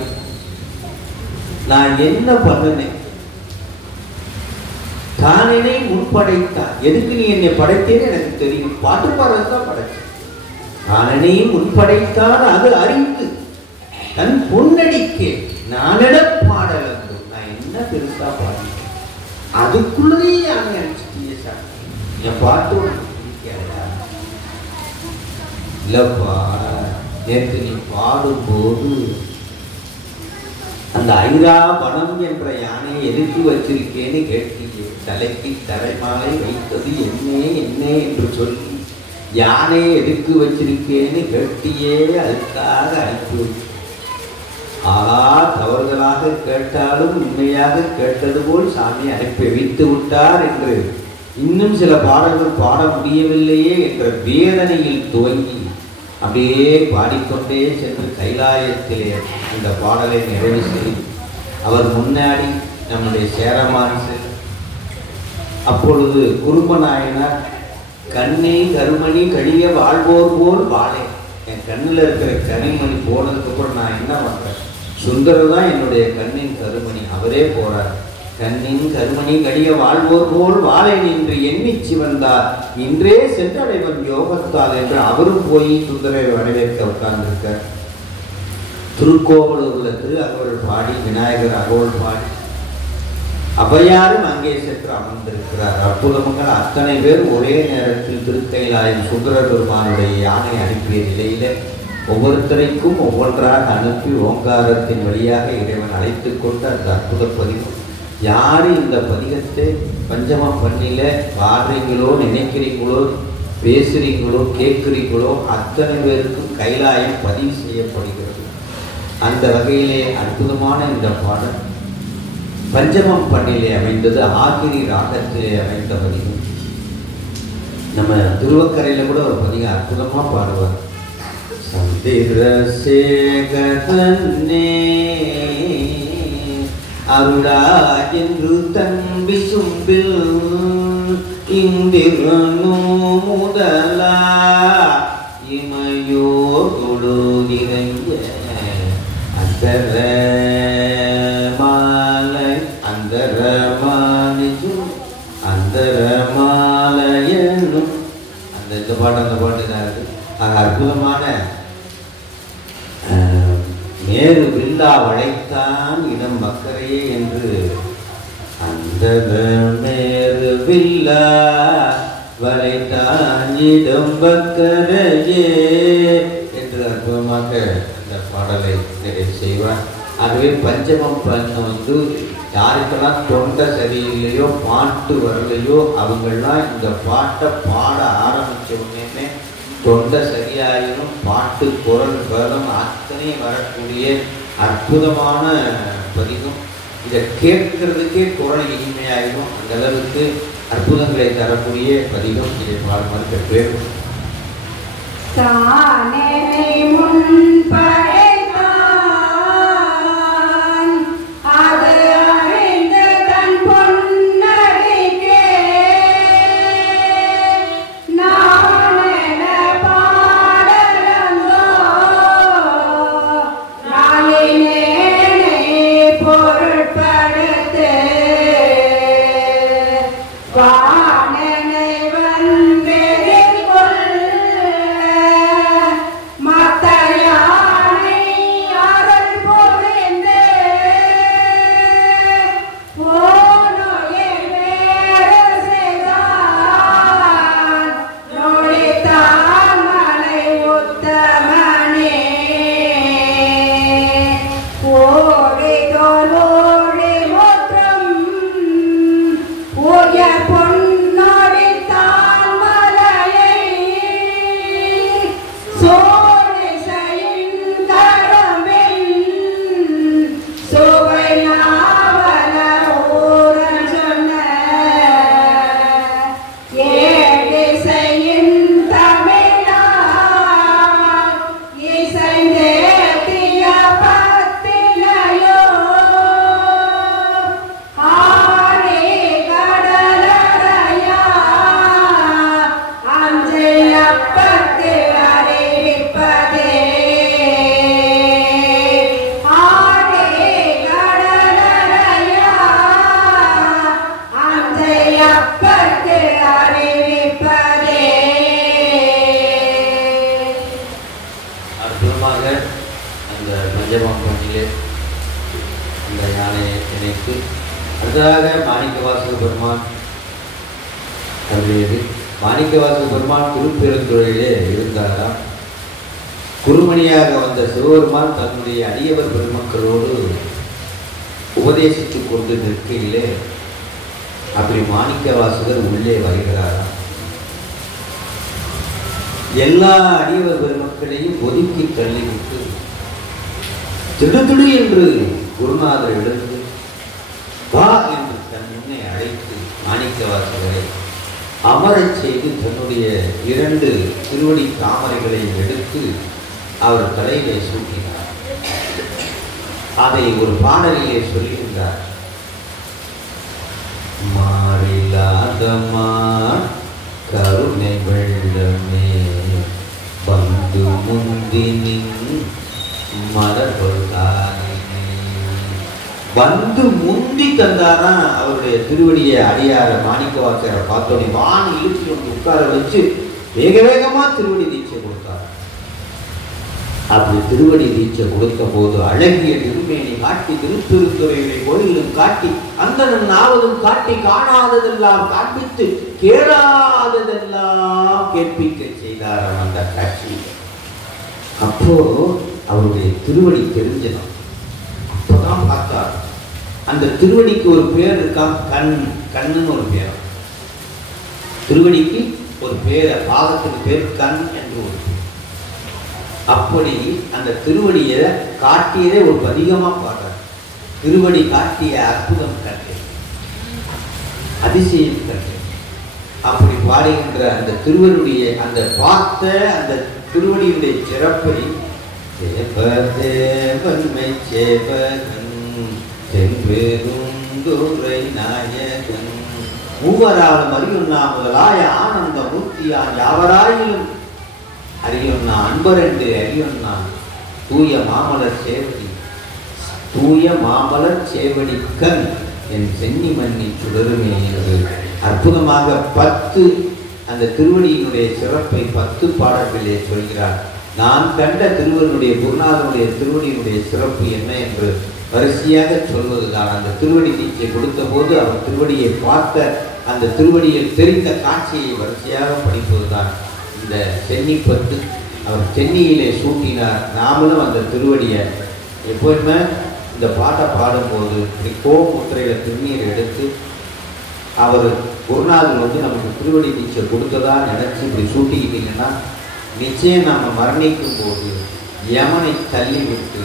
நான் என்ன பண்ணனேன்? தானே முன்படைத்தான். எதுக்கு நீ என்னை படைத்தேன்னு எனக்கு தெரியும். பாட்டு பாடுறதுதான் படைச்சேன். தானே முன்படைத்தான் அது அறிந்து தன் பொன்னடிக்கே நானிட பாடல். நான் என்ன பெருசா பாடுறேன் அதுக்குள்ளே யானை அடிச்சுட்டியே சார். என் பாட்டு இல்லப்பா. நேற்று நீ பாடும்போது அந்த ஐராவனம் என்ற யானை எதுக்கு வச்சிருக்கேன்னு கேட்டீங்க. தலைக்கு தரைமாலை வைத்தது என்ன என்ன என்று சொல்லி யானை எதுக்கு வச்சிருக்கேன்னு கேட்டியே. அதுக்காக அழைப்பு ஆகா, தவறுதலாக கேட்டாலும் உண்மையாக கேட்டது போல் சாமி அனுப்பி வைத்து விட்டார் என்று இன்னும் சில பாடல்கள் பாட முடியவில்லையே என்ற வேதனையில் துவங்கி அப்படியே பாடிக்கொண்டே சென்று கைலாயத்திலே அந்த பாடலை நிறைவு செய்து அவர் முன்னாடி நம்முடைய சேரமான் சென்று அப்பொழுது குறும்பநாயனார் கண்ணே கருமணி கழிய வாழ்வோர் போல் வாழை. என் கண்ணில் இருக்கிற கனிமணி போனதுக்கப்புறம் நான் என்ன பண்ணுறேன்? சுந்தரர் தான் என்னுடைய கண்ணின் கருமணி. அவரே போறார். கண்ணின் கருமணி கழிய வாழ்வோர் போல் வாழை நின்று எண்ணிச்சு வந்தார் இன்றே சென்றடைவன் யோகத்தால் என்று அவரும் போய் சுந்தரை வரவேற்க உட்கார்ந்திருக்கார். திருக்கோவலூர்ல திரு அகவல் பாடி விநாயகர் அகவல் பாடி அவையாரும் அங்கே சென்று அமர்ந்திருக்கிறார். அற்புதங்கள் அத்தனை பேர் ஒரே நேரத்தில் திருக்கைலாயம் சுந்தர பெருமானுடைய யானை அனுப்பிய நிலையில ஒவ்வொருத்தரைக்கும் ஒவ்வொன்றாக அனுப்பி ஓங்காரத்தின் வழியாக இறைவன் அழைத்து கொண்டு அந்த அற்புத பதிகம். யாரு இந்த பதிகத்தை பஞ்சம பண்ணில பாடுறீங்களோ, நினைக்கிறீங்களோ, பேசுறீங்களோ, கேட்குறீங்களோ அத்தனை பேருக்கும் கைலாயம் பதிவு செய்யப்படுகிறது. அந்த வகையிலே அற்புதமான இந்த பாடல் பஞ்சமம் பண்ணிலே அமைந்தது. ஆகிரி ராகத்திலே அமைந்த பதிகம். நம்ம திருவக்கரையில கூட ஒரு பதிகம் அற்புதமா பாடுவார். சந்திரசேகரனே அருளா என்று தம்பி சும்பில் இந்திரனு முதலா இமையோர் கொடுதிரைய அந்தர மாலை அந்தர மாலிஜும் அந்தர மாலையனும் அந்த பாட்டு தான் இருக்கு. அது அற்புதமான மேரு வில்லா வளைத்தான் இடம் மக்கரையே என்று அந்த மேரு வில்லா வளைத்தான் இடம் மக்கரையே என்று அற்புதமாக அந்த பாடலை நிறைவு செய்வார். ஆகவே பஞ்சமம் பண்ண யாருக்கெல்லாம் தொண்டை சரியில்லையோ, பாட்டு வரலையோ அவங்கெல்லாம் இந்த பாட்டை பாட ஆரம்பித்த உடனே தொண்டை சரியாயிரும். பாட்டு குரல் பலம் அத்தனை வரக்கூடிய அற்புதமான பதிகம். இதை கேட்கறதுக்கே குரல் இனிமையாயிடும். அந்த அளவுக்கு அற்புதங்களை தரக்கூடிய பதிகம். இதை பாடுமாறு பேரும் மத்தையானே இந்த யானையை இணைத்து அடுத்ததாக மாணிக்கவாசக பெருமான் அருளியது. மாணிக்கவாசக பெருமான் திருப்பெருந்துறையிலே இருந்தாராம். குருமணியாக வந்த சிவபெருமான் தன்னுடைய அடியவர் பெருமக்களோடு உபதேசித்துக் கொண்டு நிற்கையிலே அப்படி மாணிக்கவாசகர் உள்ளே வருகிறாராம். எல்லா அடியவர் பெருமக்களையும் ஒதுக்கி தள்ளிவிட்டு திடுதிடு என்று குருநாதர் எழுந்து வா என்று தன் முன்னே அழைத்து மாணிக்கவாசகரை அமரச் செய்து தன்னுடைய 2 திருவடி தாமரைகளை எடுத்து அவர் தலையிலே சூட்டினார். அதை ஒரு பாடலிலே சொல்லியிருந்தார். மாறில்லாதமா கருணை வெள்ளமே வந்து முந்தினின் மலர்கொள்தானே. வந்து முந்தி தந்தாரா அவருடைய திருவடியை அடியார மாணிக்கவாசகரை பார்த்தோன்னே வான் இழுத்து வந்து உட்கார வச்சு வேக வேகமா திருவடி தீட்சை கொடுத்தார். அப்படி திருவடி தீட்சை கொடுத்த போது அழகிய திருமேனி காட்டி திருப்பெருந்துறைகளை கோயிலும் காட்டி அந்தனும் நாவதும் காட்டி காணாததெல்லாம் காண்பித்து கேளாததெல்லாம் கேட்பிக்க செய்தார் அந்த காட்சி. அப்போ அவருடைய திருவடி தெரிஞ்சணும். அப்பதான் பார்த்தார். அந்த திருவடிக்கு ஒரு பேர் இருக்கா, கண்ணுன்னு ஒரு பேர். திருவடிக்கு ஒரு பேர், பாதத்துக்கு பேர் கண் என்று ஒரு பேர். அப்படி அந்த திருவடியை காட்டியதே ஒரு அதிகமா பாடுறார். திருவடி காட்டிய அற்புதம் கண்டேன், அதிசயம் கண்டேன். அப்படி பாடுகின்ற அந்த திருவருடைய அந்த பார்த்த அந்த திருவடியுடைய சிறப்பை தேவன்மை சேவகன் செம்பெருந்துறை நாயகன் மூவராலும் அறியுண்ணா முதலாய ஆனந்த மூர்த்தியான் யாவராயிலும் அறியுண்ணா அன்பரென்று அறியுண்ணா தூய மாமலர் சேவடிக்கண் என் சென்னி மன்னி சுடருமே என்று அற்புதமாக 10 அந்த திருவடியினுடைய சிறப்பை 10 பாடல்களிலே சொல்கிறார். நான் கண்ட திருவனுடைய குருநாதனுடைய திருவடியினுடைய சிறப்பு என்ன என்று வரிசையாக சொல்வதுதான். அந்த திருவடி தீட்சை கொடுத்த போது அவர் திருவடியை பார்த்த அந்த திருவடியில் தெரிந்த காட்சியை வரிசையாக படிப்பதுதான் இந்த சென்னி 10. அவர் சென்னியிலே சூட்டினார். நாமளும் அந்த திருவடியை எப்போதுமே இந்த பாட்டை பாடும்போது இப்படி கோமுத்திரையில் திருநீர் எடுத்து அவர் குருநாதர் வந்து நமக்கு திருவடி தீட்சை கொடுத்ததா நினைச்சு இப்படி சூட்டிக்கிட்டீங்கன்னா நிச்சயம் நம்ம மரணிக்கும் போது யமனை தள்ளி விட்டு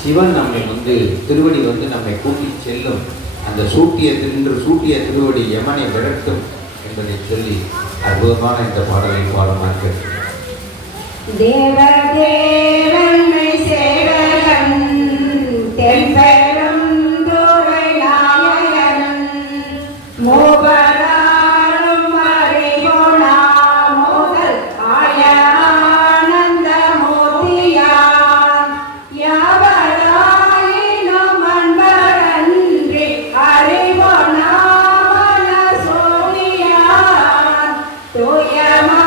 சிவன் நம்மை வந்து திருவடி வந்து நம்மை கூட்டி செல்லும். அந்த சூட்டிய திருவடி யமனை விரட்டும் என்பதை சொல்லி அற்புதமான இந்த பாடலை பாடமாக தேவதேவன்மை சேவகன் தென்பெருந்துறை நாயகன் மூவராலும் அறிவோனா முதல் ஆயானந்த மூர்த்தியான் யாவராயினும் அன்பரன்றி அறிவோனா மனசோனியான் தூயமா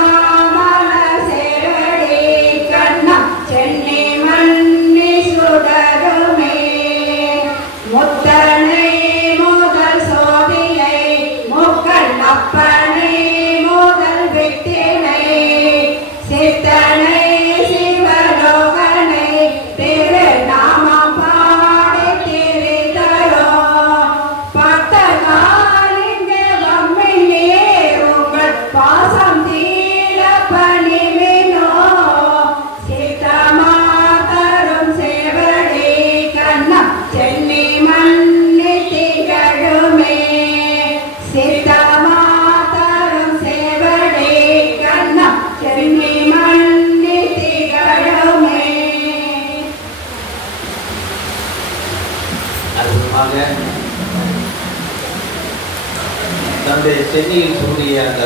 தன்னுடைய சென்னியில் சூடிய அந்த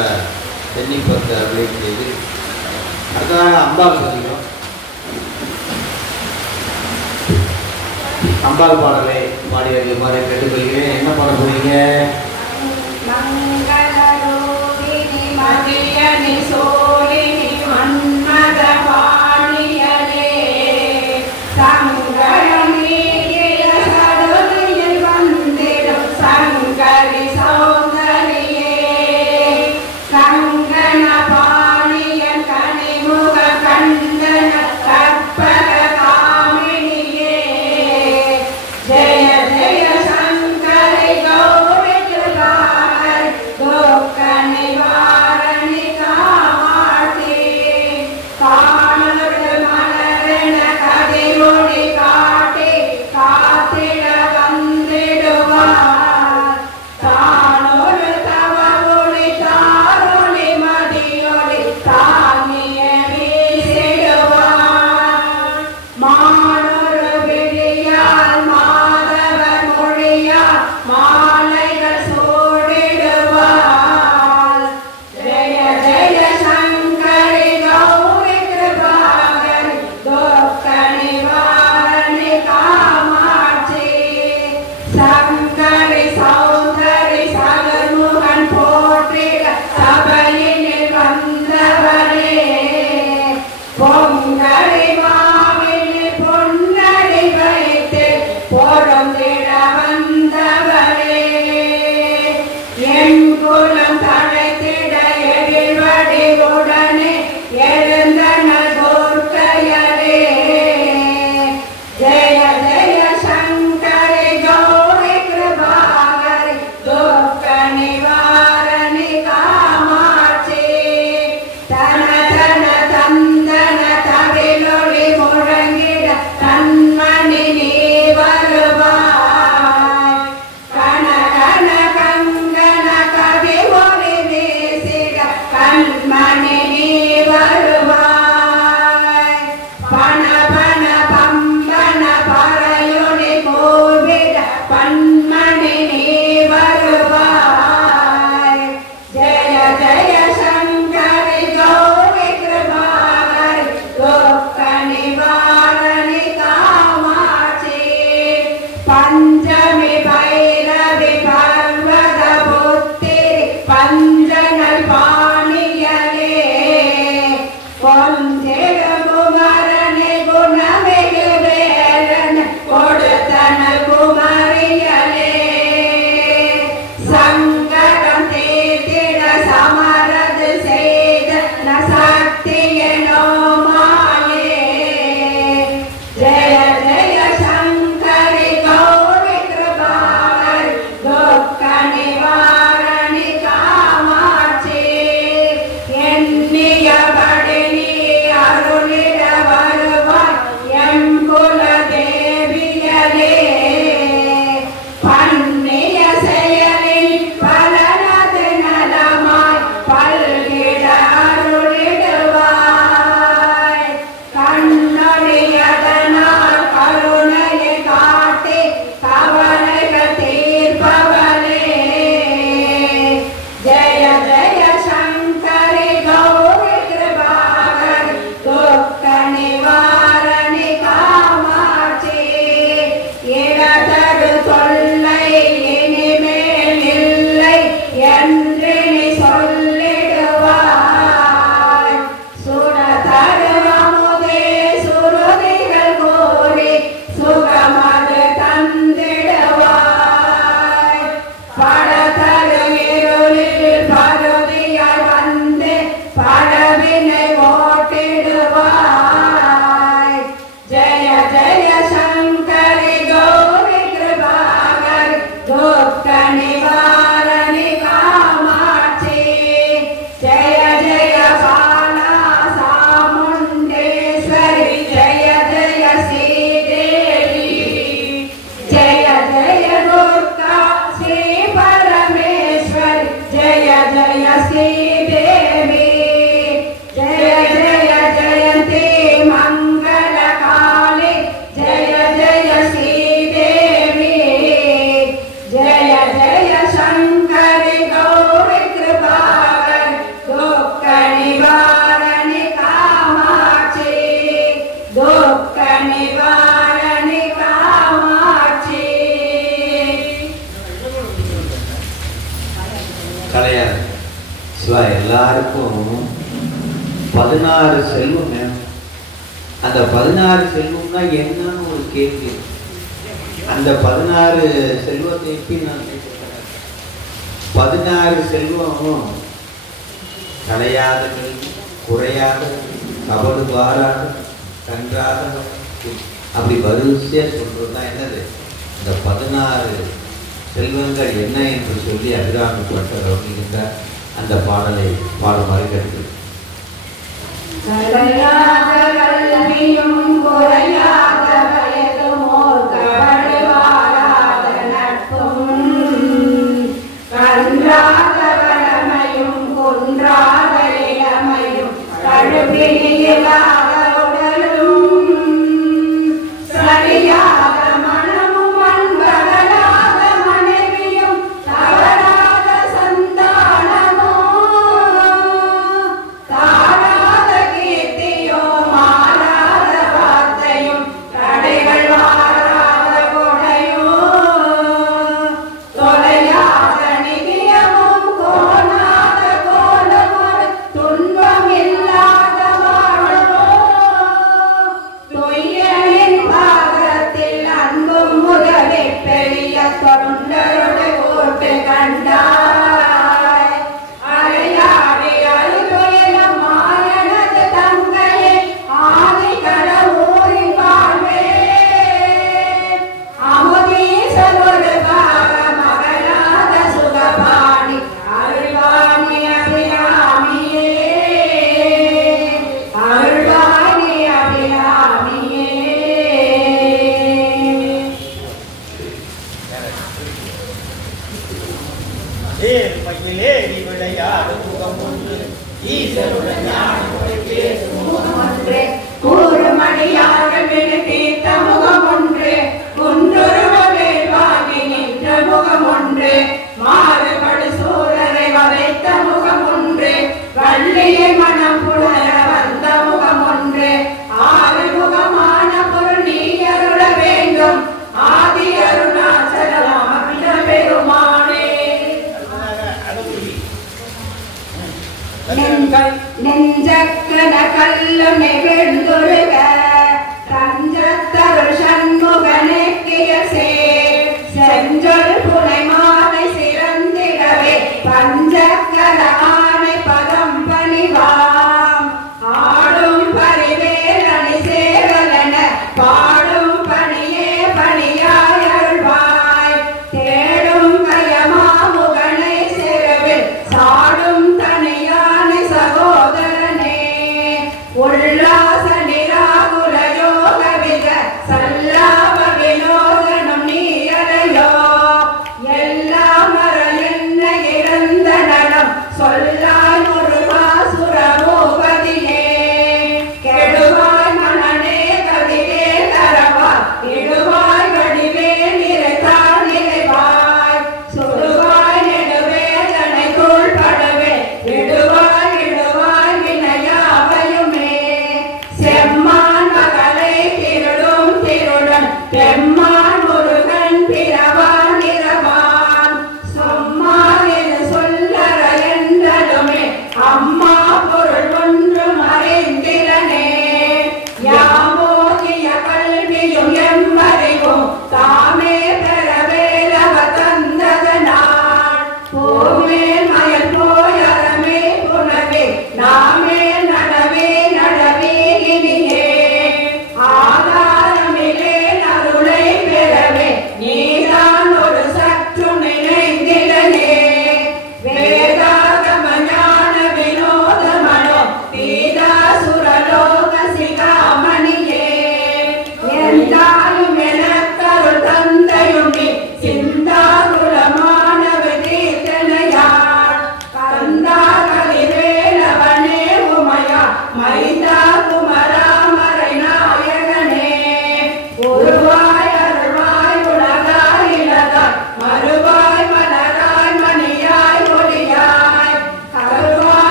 சென்னி 10 அருளை செய்து அடுத்ததாக அம்பாள் பதிகம். அம்பாள் பாடலை பாடி அறியுமாறு கேட்டுக்கொள்கிறேன். என்ன பாட போறீங்க? மங்களரூபிணி மதியனி சோழினி மன்மத பாணியலே சங்கரமீகிய சடுதிய जय दुर्गा श्री परमेश्वरी जय जय श्री देवी जय जय जयंती मंगल काली जय जय श्री देवी जय जय शंकरी गौरी कृपाकर दुख निवारणी कामाक्षी दुख निवारणी कामाक्षी கிடையாது. சிவா எல்லாருக்கும் 16 செல்வம் வேணும். அந்த 16 செல்வம்னா என்னன்னு ஒரு கேள்வி. அந்த 16 செல்வத்தை எப்படி நான் 16 செல்வமும் கலையாத குறையாத கபடு வாராத கன்றாத அப்படி வரிசையா சொல்றதுதான் என்னது இந்த 16 செல்வங்கள் என்ன என்று சொல்லி அபிராமிப்பட்டர் அப்படிங்கிற அந்த பாடலை பாடுமாறு கேட்கிறது. கல்வியும் குறையாத வயதும் ஓர் கபடு வாராத நட்பும் கன்றாத வளமையும் குன்றாத இளமையும் கழுவியில்லாத உடலும் சரியாத மனமும் அன்பகலாத மனைவியும் தவறாத சந்தானமும் தாராத கீர்த்தியோ மாறாத வார்த்தையும் தடைகள் வாராத கொடையும் தொலையாத நிதியமும் கோணாத கோணமும் துன்பம் இல்லாத வாழ்வோ தொய்யனின் பாகத்தில் அன்பும் முதலே பெரிய தொண்டருடைய கூட்டு கண்டாய் அறையாடி அழுதுயர மாயனது தங்கையை ஆதி கடவுரி வாழ்வே அமுதீசனொரு பாக மகளாத சுகபாணி அருள்வாணி அபிராமியே அருள்வாணி அபிராமியே பையிலே விளையாடு முகம் ஒன்று ஈசனுடன் ஞானம் பேசும் ஒன்றே கூறுமணியார்கள் தீர்த்த முகம் ஒன்று குன்றுருவவே வாங்கி நின்ற முகம் ஒன்று மாறுபடு சூரரை வதைத்த முகம் ஒன்று வள்ளியை மனம் புலர வந்த முகம் ஒன்று ஆறுமுகமான பொருள் நீ அருள வேண்டும் ஆதி அருணாச்சலம் பெருமானே நெஞ்சக்கன கல்லு நெகிழ்ந்துருக தஞ்சத்தருஷ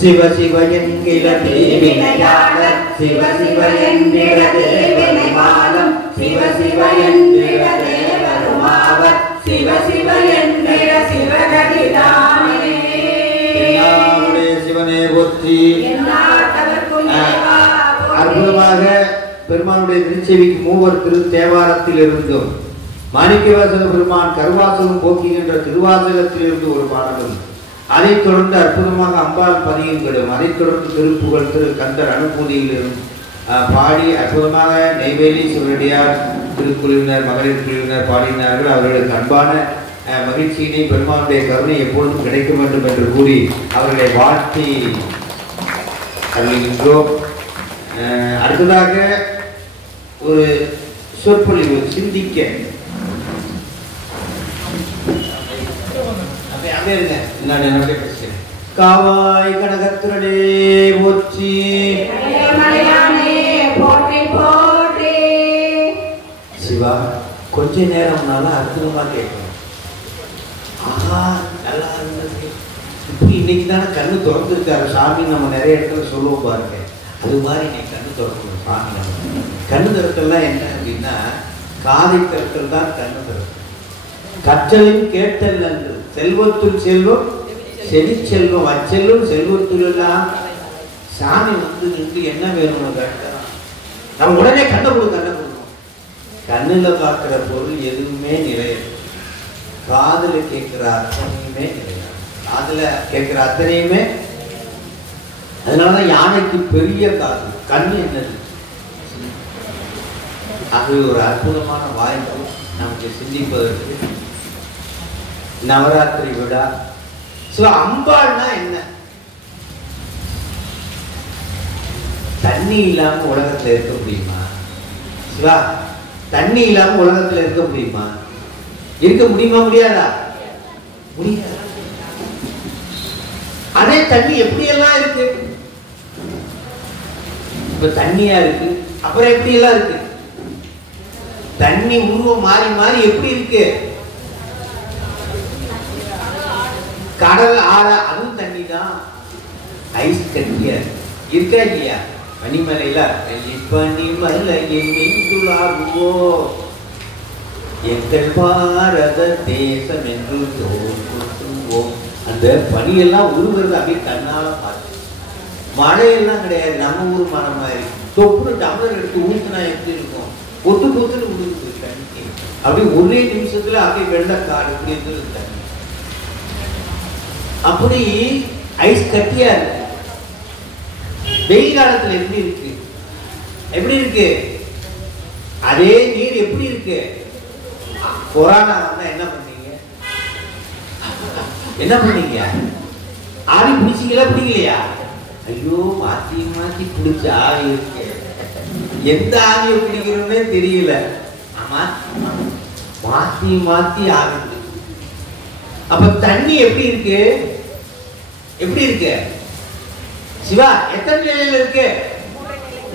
சிவ சிவ என்கிற தேவினையாளர் சிவ சிவ என்கிற தேவனை மாலும் சிவ சிவ என்கிற தேவருமாவர் சிவ சிவ என்கிற சிவகதிதானே. என்னாருடைய சிவனே போற்றி. அற்புதமாக பெருமானுடைய திருச்செவிக்கு மூவர் திரு தேவாரத்தில் இருந்தும் மாணிக்கவாசக பெருமான் கருவாசகம் போக்குகின்ற திருவாசகத்தில் இருந்து ஒரு பாடலும், அதைத் தொடர்ந்து அற்புதமாக அம்பாள் பதியங்களும், அதைத் தொடர்ந்து திருப்புகழ் திரு கந்தர் அனுபூதியிலும் பாடி அற்புதமாக நெய்வேலி சிவனடியார் திருக்குழுவினர் மகளிர் குழுவினர் பாடினார்கள். அவர்களுக்கு அன்பான மகிழ்ச்சியினை பெருமானுடைய கருணை எப்பொழுதும் கிடைக்க வேண்டும் என்று கூறி அவர்களை வாழ்த்தி அறிவிக்கின்றோம். அடுத்ததாக ஒரு சொற்பொழிவு சிந்திக்க காவாய் கனகத்திரனே போற்றி. சிவா கொஞ்ச நேரம்னாலும் அற்புதமா கேட்கணும். ஆஹா நல்லா இருந்தது. இப்படி இன்னைக்கு தானே கண்ணு திறந்துருக்காரு சாமி. நம்ம நிறைய இடத்துல சொல்லுவோம் பாருங்க, அது மாதிரி இன்னைக்கு கண்ணு திறக்கணும் சாமி. நம்ம கண்ணு திறத்தெல்லாம் என்ன அப்படின்னா காதை திறத்தல் தான் கண்ணு திறத்தல். கற்றலின் கேட்டல் என்று செல்வத்துள் செல்வம் செடி செல்வம் அச்செல்வம் செல்வத்துள் எல்லாம் சாமி நின்று என்ன வேணும் கேட்கலாம். நம்ம உடனே கண்ணை கொடுக்கணும். கண்ணுல பார்க்கிற பொருள் எதுவுமே நிலையாது. காதுல கேட்கிற அத்தனையுமே நிலையாது. காதுல கேட்கிற அத்தனையுமே. அதனாலதான் யானைக்கு பெரிய காது, கண்ணு என்னது. ஆகவே ஒரு அற்புதமான வாய்ப்பு நமக்கு சிந்திப்பதற்கு நவராத்திரி விழா. அம்பாள்னா என்ன? தண்ணி இல்லாம உலகத்துல இருக்க முடியுமா? சிவா தண்ணி இல்லாம உலகத்துல இருக்க முடியுமா? இருக்க முடியுமா? முடியாதா? முடியாது. அதே தண்ணி எப்படி எல்லாம் இருக்கு. இப்ப தண்ணியா இருக்கு, அப்புறம் எப்படி எல்லாம் இருக்கு. தண்ணி உருவம் மாறி மாறி எப்படி இருக்கு. கடல் ஆறா அதுவும் தண்ணி தான். ஐஸ் கட்டியா இருக்கா இல்லையா? பனிமலையில பனிமலையின் மீண்டுலாகுவோ எங்கள் பாரத தேசம் என்று தோன்றுவோம். அந்த பனியெல்லாம் உருகிறது அப்படியே கண்ணால பார்த்து. மழையெல்லாம் கிடையாது. நம்ம ஊர் மழை மாதிரி தொப்புன்னு டம்ளர் எடுத்து ஊத்துனா எப்படி இருக்கும்? பொத்து பொத்துன்னு உருகுது தண்ணி. அப்படி ஒரே நிமிஷத்துல அப்படியே வெள்ளக்காடு இப்படி இருந்தது தண்ணி. அப்படி ஐஸ் கட்டியா இருக்கு. வெயில் காலத்துல எப்படி இருக்கு? எப்படி இருக்கு? அதே நீர் எப்படி இருக்கு? கொரோனா வந்தா என்ன பண்ணீங்க? என்ன பண்ணீங்க? ஆவி பிடிச்சிங்களா பிடிக்கலையா? ஐயோ மாத்தி மாத்தி பிடிச்ச ஆவி இருக்கு. எந்த ஆவியை பிடிக்கிறோம்னே தெரியல. மாத்தி மாத்தி ஆவி. அப்ப தண்ணி எப்படி இருக்கு? எப்படி இருக்கு? சிவா எத்தனை நிலையில இருக்கு?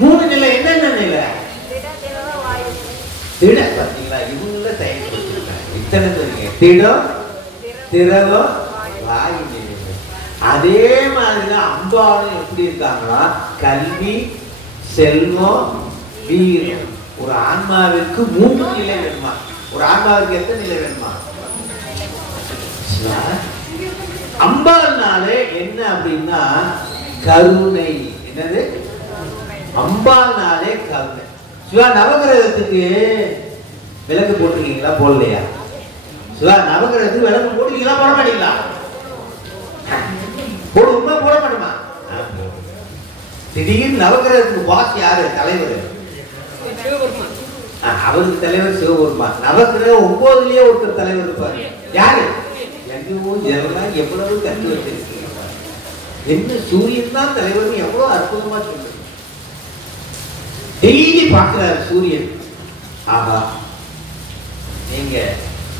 3 நிலை. என்னென்ன நிலை? திட பாத்தீங்களா? இவங்கள செயல்படுத்திருக்காங்க. இத்தனை தெரியுங்க. திடம் திரவம் வாயு நிலை. அதே மாதிரிதான் அம்பாளும் எப்படி இருக்காங்களா? கல்வி செல்வம் வீரம். ஒரு ஆன்மாவிற்கு 3 நிலை வேணுமா? ஒரு ஆன்மாவிற்கு எத்தனை நிலை வேணுமா? அம்பாள்னாலே என்ன அப்படின்னா கருணை. என்னது? அம்பாள்னாலே கருணை. சிவா நவகிரகத்துக்கு விளக்கு போட்டிருக்கீங்களா? போடலையா? சிவா நவகிரகத்துக்கு விளக்கு போட்டிருக்கீங்களா? போட மாட்டீங்களா? போடுமா போட மாட்டோமா? திடீர்னு நவகிரகத்துக்கு பாஸ் யாரு? தலைவர். அவருக்கு தலைவர் சிவபெருமான். நவகிரகம் 9லயே ஒருத்தர் தலைவர் இருப்பாரு. யாரு? எவ்வளவு கற்று வச்சிருக்கீங்க. என்ன சூரியன் தான் தலைவர் எவ்வளவு அற்புதமா சொல்லுங்க. டெய்லி பார்க்கிறாரு சூரியன். ஆஹா நீங்க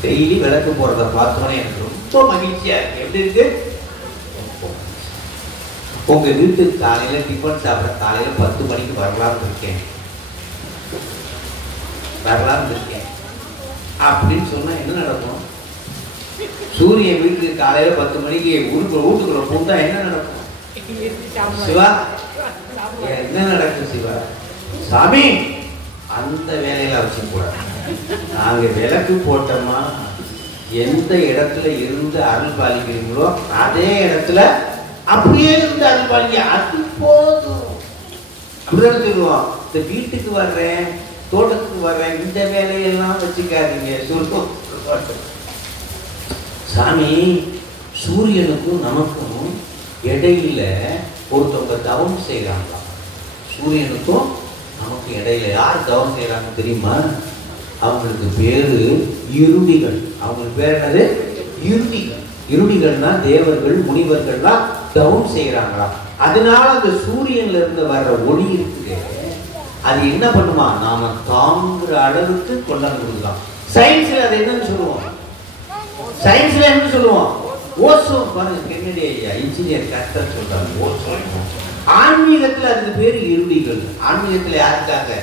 டெய்லி விளக்கு போறத பார்த்தோன்னே எனக்கு ரொம்ப மகிழ்ச்சியா இருக்கு. எப்படி இருக்கு? உங்க வீட்டுக்கு காலையில டிஃபன் சாப்பிட காலையில 10 மணிக்கு வரலாம்னு இருக்கேன் அப்படின்னு சொன்னா என்ன நடக்கும்? சூரியன் வீட்டுக்கு காலையில 10 மணிக்கு வீட்டுக்குள்ள பூந்தா என்ன நடக்கும்? சிவா என்ன நடக்கும் சிவா? சாமி அந்த வேலையில வச்சு போட நாங்க விளக்கு போட்டோமா எந்த இடத்துல இருந்து அருள் பாலிக்கிறீங்களோ அதே இடத்துல அப்படியே இருந்து அருள் பாலிக்க, அது போதும் அப்படிதான் சொல்லுவோம். இந்த வீட்டுக்கு வர்றேன் தோட்டத்துக்கு வர்றேன் இந்த வேலையெல்லாம் வச்சுக்காதீங்க சொல்லுவோம். சாமி சூரியனுக்கும் நமக்கும் இடையில ஒருத்தவங்க தவம் செய்யறாங்களா? சூரியனுக்கும் நமக்கு இடையில யார் தவம் செய்யறாங்க தெரியுமா? அவங்களுக்கு பேரு இருடிகள். அவங்களுக்கு பேர் என்னது? இருடிகள். இருடிகள்னா தேவர்கள் முனிவர்கள்லாம் தவம் செய்யறாங்களா? அதனால அந்த சூரியன்ல இருந்து வர்ற ஒளி இருக்குது, அது என்ன பண்ணுமா நாம தாங்குற அளவுக்கு கொண்டாந்து கொடுக்கலாம். சயின்ஸ்ல அது என்னன்னு சொல்லுவோம்? சயின்ஸ்ல என்ன சொல்லுவோம்? ஓசோன். பாருங்க கென்னடி ஐயா இன்ஜினியர் கரெக்டா சொல்றாங்க, ஓசோன். ஆன்மீகத்துல அதுக்கு பேரு இருடிகள். ஆன்மீகத்துல யாருக்காக?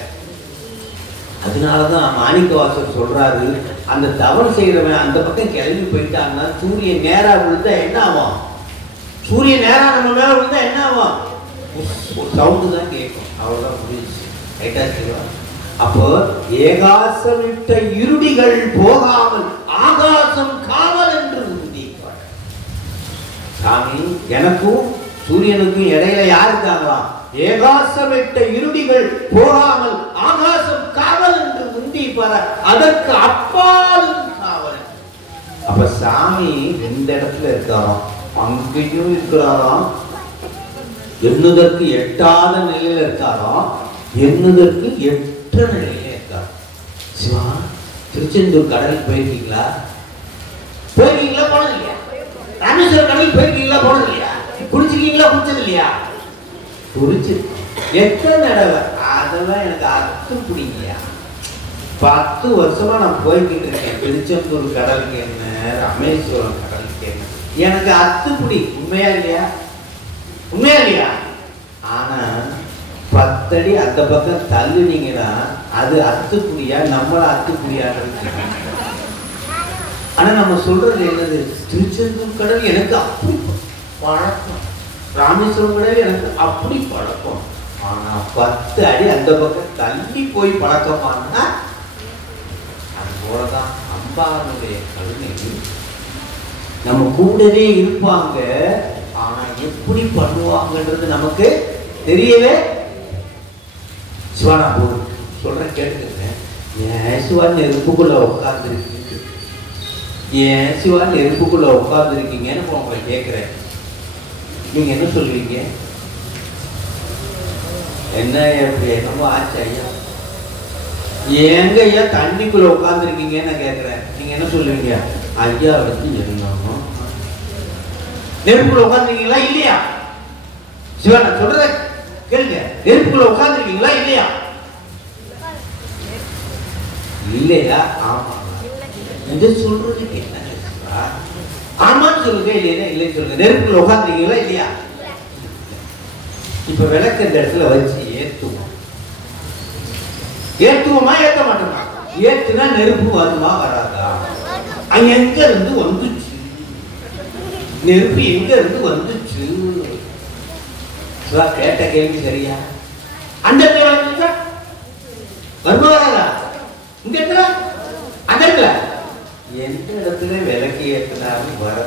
அதனாலதான் மாணிக்கவாசர் சொல்றாரு, அந்த தவறு செய்யறவன் அந்த பக்கம் கிளம்பி போயிட்டாங்கன்னா சூரியன் நேரா விழுந்தா என்ன ஆகும்? சூரியன் நேரா நம்ம மேல விழுந்தா என்ன ஆகும்? ஒரு சவுண்டு தான் கேட்கும், அவ்வளவுதான் முடிஞ்சு. அப்போ ஏகாசமிட்ட இருடிகள் போகாமல் ஆகாசம் காவல் என்று உறுதிப்பார். சாமி எனக்கும் சூரியனுக்கும் இடையில யார் இருக்காங்களா? ஏகாசமிட்ட இருடிகள் போகாமல் ஆகாசம் காவல் என்று உறுதிப்பார். அதற்கு அப்பால் காவல். அப்ப சாமி எந்த இடத்துல இருக்காராம்? அங்கேயும் இருக்கிறாராம். எண்ணுதற்கு எட்டாத நிலையில இருக்காராம், எண்ணுதற்கு எட்ட நிலையில இருக்கார். சிவா திருச்செந்தூர் கடலுக்கு போயிருக்கீங்களா? போயிருக்கீங்களா? போனது இல்லையா? ராமேஸ்வரம் கடலுக்கு போயிருக்கீங்களா? போனது இல்லையா? குடிச்சிருக்கீங்களா? குடிச்சது இல்லையா? குடிச்சு எத்தனை தடவை? அதெல்லாம் எனக்கு அர்த்தம் பிடிக்கலையா? 10 வருஷமா நான் போய்கிட்டு இருக்கேன். திருச்செந்தூர் கடலுக்கு என்ன, ராமேஸ்வரம் கடலுக்கு என்ன, எனக்கு அத்துப்பிடி. உண்மையா இல்லையா? உண்மையா இல்லையா? ஆனா 10 அடி அந்த பக்கம் தள்ளுனீங்கன்னா அது அத்துக்குடியா நம்மள அத்துக்குடியா? ஆனா நம்ம சொல்றது என்னது? திருச்செந்தூர் கடல் எனக்கு அப்படி பழக்கம், ராமேஸ்வரம் கடல் எனக்கு அப்படி பழக்கம். ஆனா 10 அடி அந்த பக்கம் தள்ளி போய் பழக்கமானா அது போலதான் அம்பானுடைய கருணை நம்ம கூடவே இருப்பாங்க. ஆனா எப்படி பண்ணுவாங்கன்றது நமக்கு தெரியவே. சிவானா போது சொல்றேன் கேட்டுக்கங்க. ஏன் சிவா நெருப்புக்குள்ள உட்கார்ந்துருக்கீங்க, ஏன் சிவா நெருப்புக்குள்ள உட்கார்ந்துருக்கீங்கன்னு உங்களை கேட்கிறேன். நீங்க என்ன சொல்லுவீங்க? என்ன என்னமோ ஆச்சு ஐயா, ஏங்க ஐயா தண்ணிக்குள்ள உட்கார்ந்துருக்கீங்கன்னு நான் கேட்கிறேன். நீங்க என்ன சொல்லுவீங்க? ஐயா வச்சு என்னமோ நெருப்புக்குள்ள உட்கார்ந்துருக்கீங்களா இல்லையா? சிவா நான் சொல்றத கேளுங்க. நெருப்புக்குள்ள உட்கார்ந்துருக்கீங்களா இல்லையா? இல்லையா? ஆமா. இதை சொல்றதுக்கு என்ன? ஆமான்னு சொல்லுங்க, இல்லையா இல்லைன்னு சொல்லுங்க. நெருப்புக்குள்ள உட்கார்ந்துருக்கீங்களா இல்லையா? இப்ப விளக்கு இந்த இடத்துல வச்சு ஏத்துவோம். ஏத்துவோமா ஏத்த மாட்டோமா? ஏத்துனா நெருப்பு வருமா வராதா? அங்க எங்க இருந்து வந்துச்சு நெருப்பு? எங்க இருந்து வந்துச்சு? கேட்ட கேள்வி சரியா? அந்த இடத்துல வந்துச்சா வருமா வராதா? இந்த இடத்துல அந்த இடத்துல எந்த இடத்துல விளக்கு ஏற்றினாலும் வர.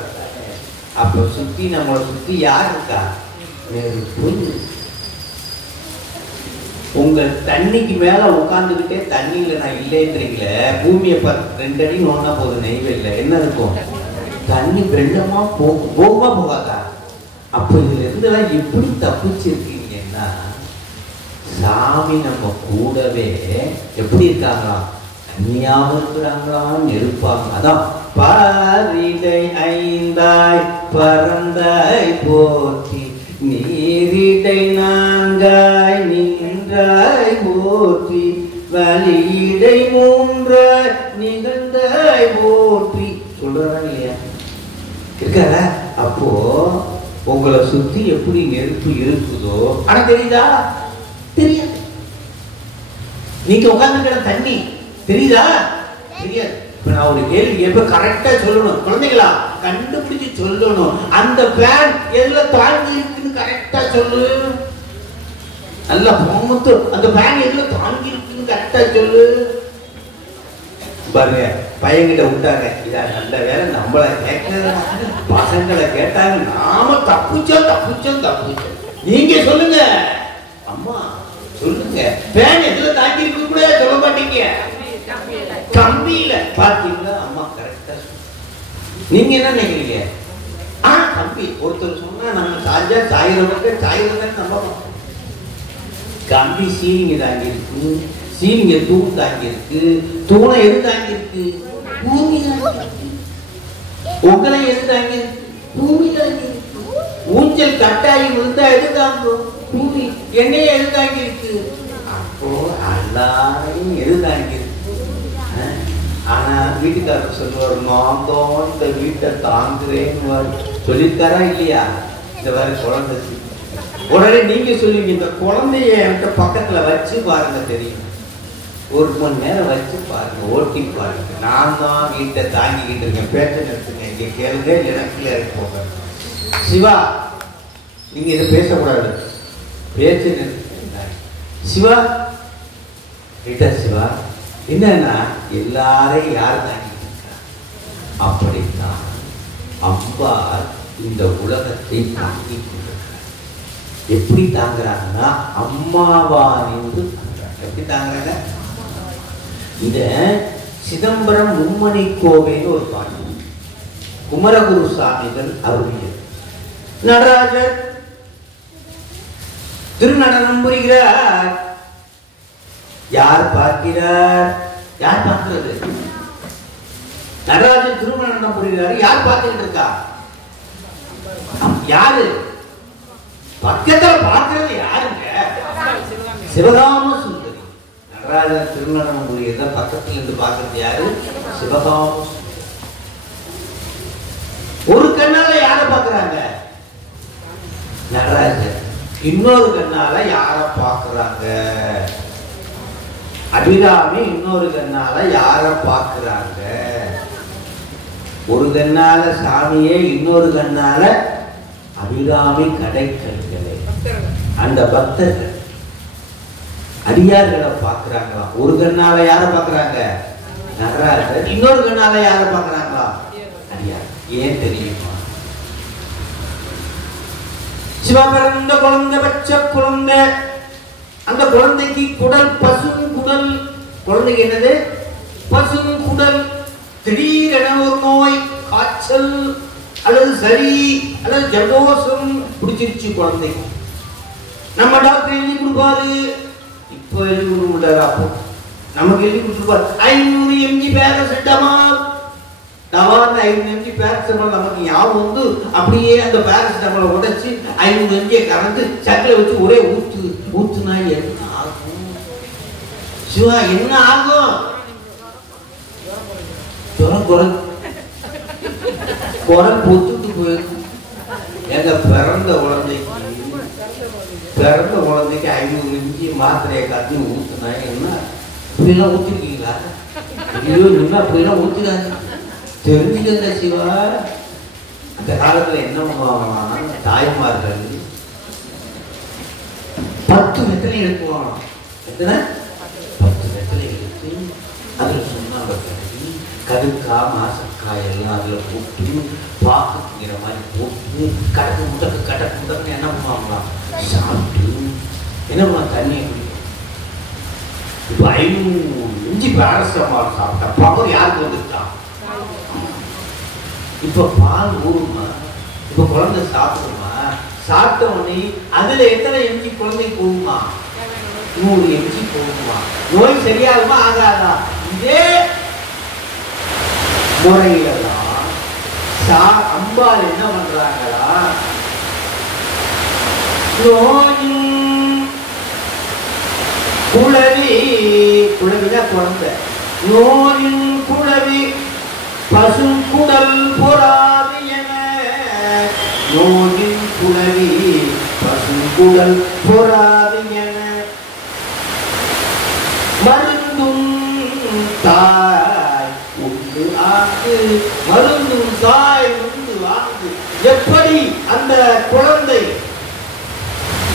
அப்ப சுத்தி நம்மளை சுத்தி யார் இருக்கா? நெருப்பு. உங்க தண்ணிக்கு மேல உட்கார்ந்துகிட்டே தண்ணியில நான் இல்லைன்றீங்களே, பூமியை 2 அடி நோண்டா போகுது நெய்வேலியில என்ன இருக்கும்? தண்ணி வெள்ளமா போகும். போகுமா போகாதா? அப்ப இதுல இருந்தெல்லாம் எப்படி தப்பிச்சிருக்கீங்கன்னா, சாமி நம்ம கூடவே எப்படி இருக்காங்களா? தண்ணியாவும் இருக்கிறாங்களாம், இருப்பாங்க. அதான் பாரிடை 5ஆய் பறந்தாய் போற்றி, நீரிடை 4ஆய் நின்றாய் போற்றி, வலியிடை 3ஆய் நிகழ்ந்தாய் போற்றி. சொல்றதா இல்லையா? இருக்கார? அப்போ உங்களை சுத்தி எப்படி நெருப்பு இருக்குதோ ஆனா தெரியுதா? தெரியாது. நீங்க உட்கார்ந்துக்கிற தண்ணி தெரியுதா? தெரியாது. இப்ப நான் ஒரு கேள்வி கேட்ப கரெக்டா சொல்லணும். குழந்தைங்களா கண்டுபிடிச்சு சொல்லணும். அந்த பேன் எதுல தாங்கி இருக்குன்னு கரெக்டா சொல்லு. நல்லா பொங்கத்து அந்த பேன் எதுல தாங்கி இருக்குன்னு கரெக்டா சொல்லு. பாருங்க பையன்கிட்ட விட்டாங்க. இதா நல்ல வேலை நம்மள கேட்க பசங்களை கேட்டாங்க. நாம தப்புச்சோம். நீங்க சொல்லுங்க அம்மா சொல்லுங்க. பேன் எதுல தாங்கி இருக்கு கூட சொல்ல மாட்டீங்க. கம்பியில. பாத்தீங்களா அம்மா கரெக்டா. நீங்க என்ன நினைக்கிறீங்க? கம்பி. ஒருத்தர் சொன்னா நம்ம சாஞ்சா சாயிரவங்க நம்ம கம்பி சீலிங்க தாங்கி இருக்கு. சீலிங்க தூண் தாங்கி இருக்கு. தூணை எது தாங்கி இருக்கு? பூமி தாங்கி இருக்கு. உங்களை எது தாங்கி இருக்கு? பூமி தாங்கி இருக்கு. ஊஞ்சல் கட்டாயி விழுந்தா எது தாங்கும்? பூமி. என்னைய எது தாங்கி இருக்கு? அப்போ எல்லாரையும் எது தாங்கி இருக்கு? ஆனா வீட்டுக்காரர் சொல்லுவார், நான் தான் இந்த வீட்டை தாங்குறேன்னு சொல்லித்தாரா இல்லையா? இந்த மாதிரி குழந்தை உடனே நீங்க சொல்லுவீங்க, இந்த குழந்தைய என்கிட்ட பக்கத்துல வச்சு பாருங்க தெரியும். ஒரு மணி நேரம் வச்சு பாருங்க, ஓட்டி பாருங்க. நான் தான் வீட்டை தாங்கிக்கிட்டு இருக்கேன். பேச்ச நிறுத்துங்க, இங்க கேளுங்க, எனக்குல போங்க. சிவா நீங்க இதை பேசக்கூடாது, பேச்ச நிறுத்துங்க. சிவா கிட்ட சிவா என்னன்னா எல்லாரையும் யார் தாங்கிட்டு இருக்கா? அப்படித்தான் அம்பாள் இந்த உலகத்தை தாங்கி கொண்டிருக்கிறார். எப்படி தாங்குறாங்கன்னா அம்மாவா நின்று தாங்குறாங்க. எப்படி தாங்குறாங்க? இத சிதம்பரம் மும்மணி கோவைன்னு ஒரு பாட்டு குமரகுரு சாமிகள் அருளியது. நடராஜர் திருநடனம் புரிகிறார். யார் பார்க்கிறார்? யார் பார்க்கிறது? நடராஜன் திருநடனம் புரிகிறார். யார் பார்த்துக்கிட்டு இருக்கா? யாரு பக்கத்துல பார்க்கிறது? யாருங்க? சிவகாம சுந்தரி. நடராஜன் திருநடனம் புரிகிறத பக்கத்துல இருந்து பார்க்கிறது யாரு? சிவகாம சுந்தரி. ஒரு கண்ணால யார பார்க்கறாங்க? நடராஜன். இன்னொரு கண்ணால யார பார்க்கறாங்க? அபிராமி. இன்னொரு கண்ணால யார பார்க்கறாங்க? ஒரு கண்ணால சாமியே, இன்னொரு கண்ணால அபிராமி கடைக்கண்களை. அந்த பக்தர்கள் அடியார்களை பார்க்கறாங்களா? ஒரு கண்ணால யார பார்க்கறாங்க? நடராஜர். இன்னொரு கண்ணால யார பார்க்கறாங்களா? அடியார். ஏன் தெரியுமா? சிவ பிறந்த குழந்தை, பச்சை குழந்தை. அந்த குழந்தைக்கு குடல் பசுங்குடல். குழந்தைக்கு என்னது? பசுங்குடல். திடீரென ஒரு நோய், காய்ச்சல் அல்லது சளி அல்லது ஜலதோஷம் பிடிச்சிருச்சு குழந்தைக்கு. நம்ம டாக்டர் எழுதி கொடுப்பாரு. இப்போ எழுதி கொடுக்க மாட்டாரு. அப்போ நமக்கு எழுதி கொடுத்துருப்பாரு 500 mg பேராசிட்டமால். 500 mg பேராசிட்டமால் நமக்கு ஞாபகம் வந்து அப்படியே அந்த பேராசிட்டமாலை உடைச்சு 500 mg கலந்து சக்கரை வச்சு ஒரே ஊத்துனா என்ன ஆகும்? சிவா என்ன ஆகும்? குரல் பொத்துட்டு போயிருக்கும். எங்க பிறந்த குழந்தைக்கு 500 mg மாத்திரையை காட்டி ஊத்துனா என்ன? இப்படிலாம் ஊத்திருக்கீங்களா? ஐயோ என்ன அப்படிலாம் ஊத்துறாங்க தெரிஞ்சுக்கங்க சிவா. அந்த காலத்துல என்ன பண்ணுவாங்க தாய்மார்கள் 10 வெத்தலை எடுக்குவாங்க. எத்தனை? 10 வெத்தலை எடுத்து அதுல சொன்னாங்க கடுக்கா மாசக்காய் எல்லாம் அதுல போட்டு பாக்குங்கிற மாதிரி போட்டு கடக்கு முடக்கு என்ன பண்ணுவாங்களாம்? சாப்பிட்டு என்ன பண்ணுவாங்க? தண்ணியை குடிக்கும். இப்ப 500 mg பேராசிட்டமால் சாப்பிட்டா பவர் யாருக்கு வந்துருக்கான்? இப்ப பால் ஊறுமா? இப்ப குழந்தை சாப்பிடுமா? சாப்பிட்ட உடனே அதுல எத்தனை mg குழந்தைக்கு போகுமா? 100 mg போகுமா? நோய் சரியாகுமா ஆகாதா? இதே முறையில தான் அம்பாள் என்ன பண்றாங்களா? குழவி. குழவிதான் குழந்தை. நோயின் குழவி பசுங்குடல் பொறாது என. நோயின் குழவி பசுங்குடல் பொறாது என மருந்தும் தாய் உண்ட ஆண்டு மருந்தும் தாய் வந்து வாழ்ந்து எப்படி அந்த குழந்தை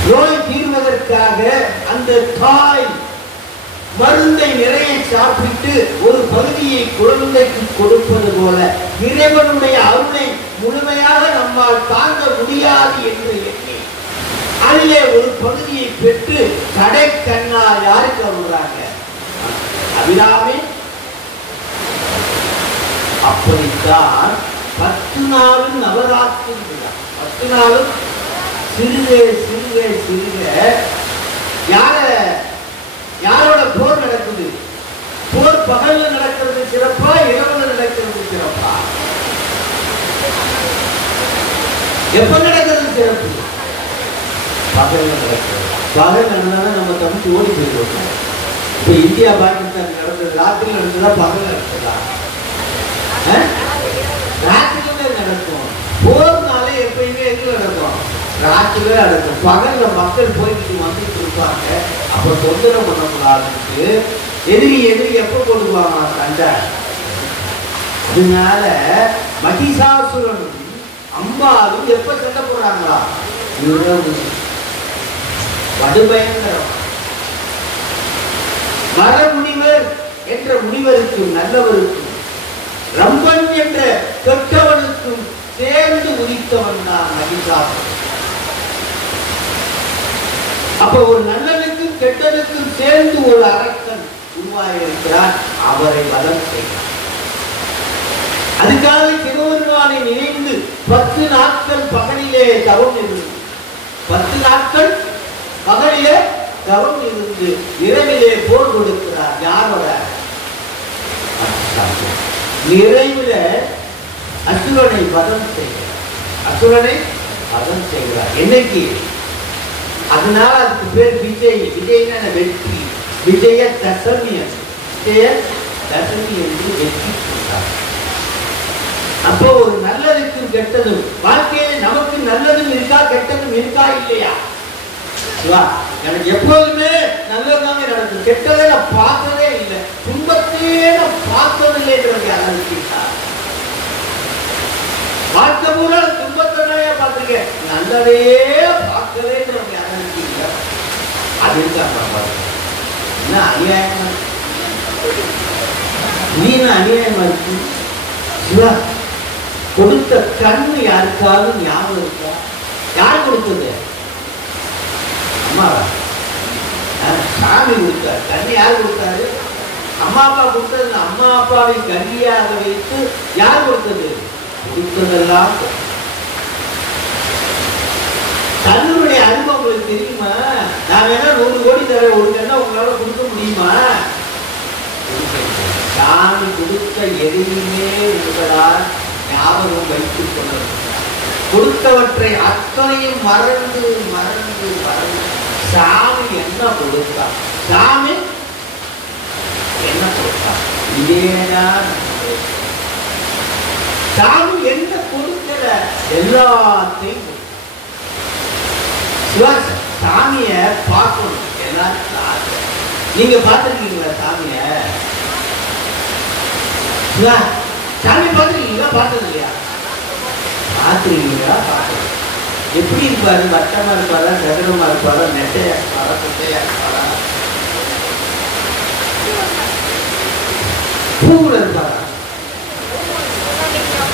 நோய் தீர்வதற்காக அந்த தாய் மருந்தை நிறைய சாப்பிட்டு ஒரு பகுதியை குழந்தைக்கு கொடுப்பது போல இறைவனுடைய அருளை முழுமையாக நம்மால் தாங்க முடியாது என்று எண்ணி அதிலே ஒரு பகுதியை பெற்று கடை கண்ணா யாருக்கு வருகிறாங்க அபிராமி. அப்படித்தான் 10 நாளும் நவராத்திரி விழா, 10 நாளும் சிறுக சிறுக சிறுக யாரோட போர் நடக்குது? போர் பகல்ல நடக்கிறது சிறப்பா, இரவுல நடக்கிறது சிறப்பா? எப்ப நடக்கிறது சிறப்பு? பகல்ல நடக்கிறது. பகல் நடந்தாலும் நம்ம தமிழ் ஓடி போயிடுவோம். இப்ப இந்தியா பாகிஸ்தான் நடந்தது ராத்திரி நடந்ததா பகல் நடந்ததா? ராத்திரியில நடக்கும். போர்னாலே எப்பயுமே எதுல நடக்கும்? ராத்திரில நடக்கும். பகல்ல மக்கள் போய்கிட்டு வந்துட்டு இருப்பாங்க. அப்ப தொந்தரவு பண்ணக்கூடாதுன்னு எதிரி எப்ப போடுவாங்க சண்டை. அதனால மகிஷாசுரனும் அம்பாலும் எப்ப சண்டை போடுறாங்களா? இரவு. படுபயங்கரம். மரமுனிவர் என்ற முனிவருக்கும் நல்லவருக்கும் ரம்பன் என்ற கெட்டவனுக்கும் சேர்ந்து உதித்தவன் தான் மகிஷாசுரன். அப்ப ஒரு நல்லனுக்கும் கெட்டனுக்கும் சேர்ந்து ஒரு அரக்கன் உருவாயிருக்கிறார். அவரை வதம் செய்கிறார். அதுக்காக சிவபெருமானை நினைந்து 10 நாட்கள் பகலிலே தவம் இருந்து 10 நாட்கள் பகலிலே தவம் இருந்து இரவிலே போர் கொடுக்கிறார். யாரோட? நிறைவுல அசுரனை வதம் செய்கிறார். அசுரனை வதம் செய்கிறார். என்னைக்கு? அதனால அதுக்கு பேர் விஜய். விஜய்னா வெற்றி. விஜய தசமி. விஜய தசமி என்று வெற்றி சொல்றார். அப்போ ஒரு நல்லதுக்கும் கெட்டதும் வாழ்க்கையில நமக்கு நல்லதும் இருக்கா கெட்டதும் இருக்கா இல்லையா? எனக்கு எப்போதுமே நல்லதுதாங்க நடக்கும். கெட்டதை நான் பார்த்ததே இல்லை. துன்பத்தையே நான் பார்த்ததில்லைன்றது யாராவது இருக்கா? வாழ்க்கை பூரா துன்பத்தை பார்த்திருக்கேன், நல்லதையே பார்க்கவேன்றவங்க யாராவது இருக்கீங்க? அது இருக்கா? என்ன அநியாயமா இருக்கு? நீ என்ன அநியாயமா இருக்கு? சிவா கொடுத்த கண்ணு யாருக்காவது ஞாபகம் இருக்கா? யார் கொடுத்தது? அம்மாவா? சாமி கொடுத்தாரு. கண்ணு யார் கொடுத்தாரு? அம்மா அப்பா கொடுத்தது. அம்மா அப்பாவை கண்ணியாக வைத்து யார் கொடுத்தது? கொடுத்ததெல்லாம் கண்ணுடைய அனுபவம் உங்களுக்கு தெரியுமா? நான் வேணா 100 கோடி தரேன், ஒரு கண்ணா உங்களால கொடுக்க முடியுமா? சாமி கொடுத்த எதையுமே உங்களால் ஞாபகம் வைத்துக் கொள்ள கொடுத்தவற்றை அத்தனையும் மறந்து மறந்து மறந்து சாமி என்ன கொடுத்தா? சாமி என்ன கொடுத்தா? இதேதான் சாமி என்ன கொடுக்கிற எல்லாத்தையும் சாமிய பார்க்கணும். எல்லாரும் நீங்க பார்த்திருக்கீங்களா சாமிய? சாமி பார்த்துருக்கீங்களா? பார்த்தது இல்லையா? பார்த்துருக்கீங்களா? பார்த்து எப்படி இருப்பாரு? வட்டமா இருப்பாரா, சதுரமா இருப்பாரா, நெட்டையா இருப்பாரா, குட்டையா இருப்பாரா, பூவுல இருப்பாரா,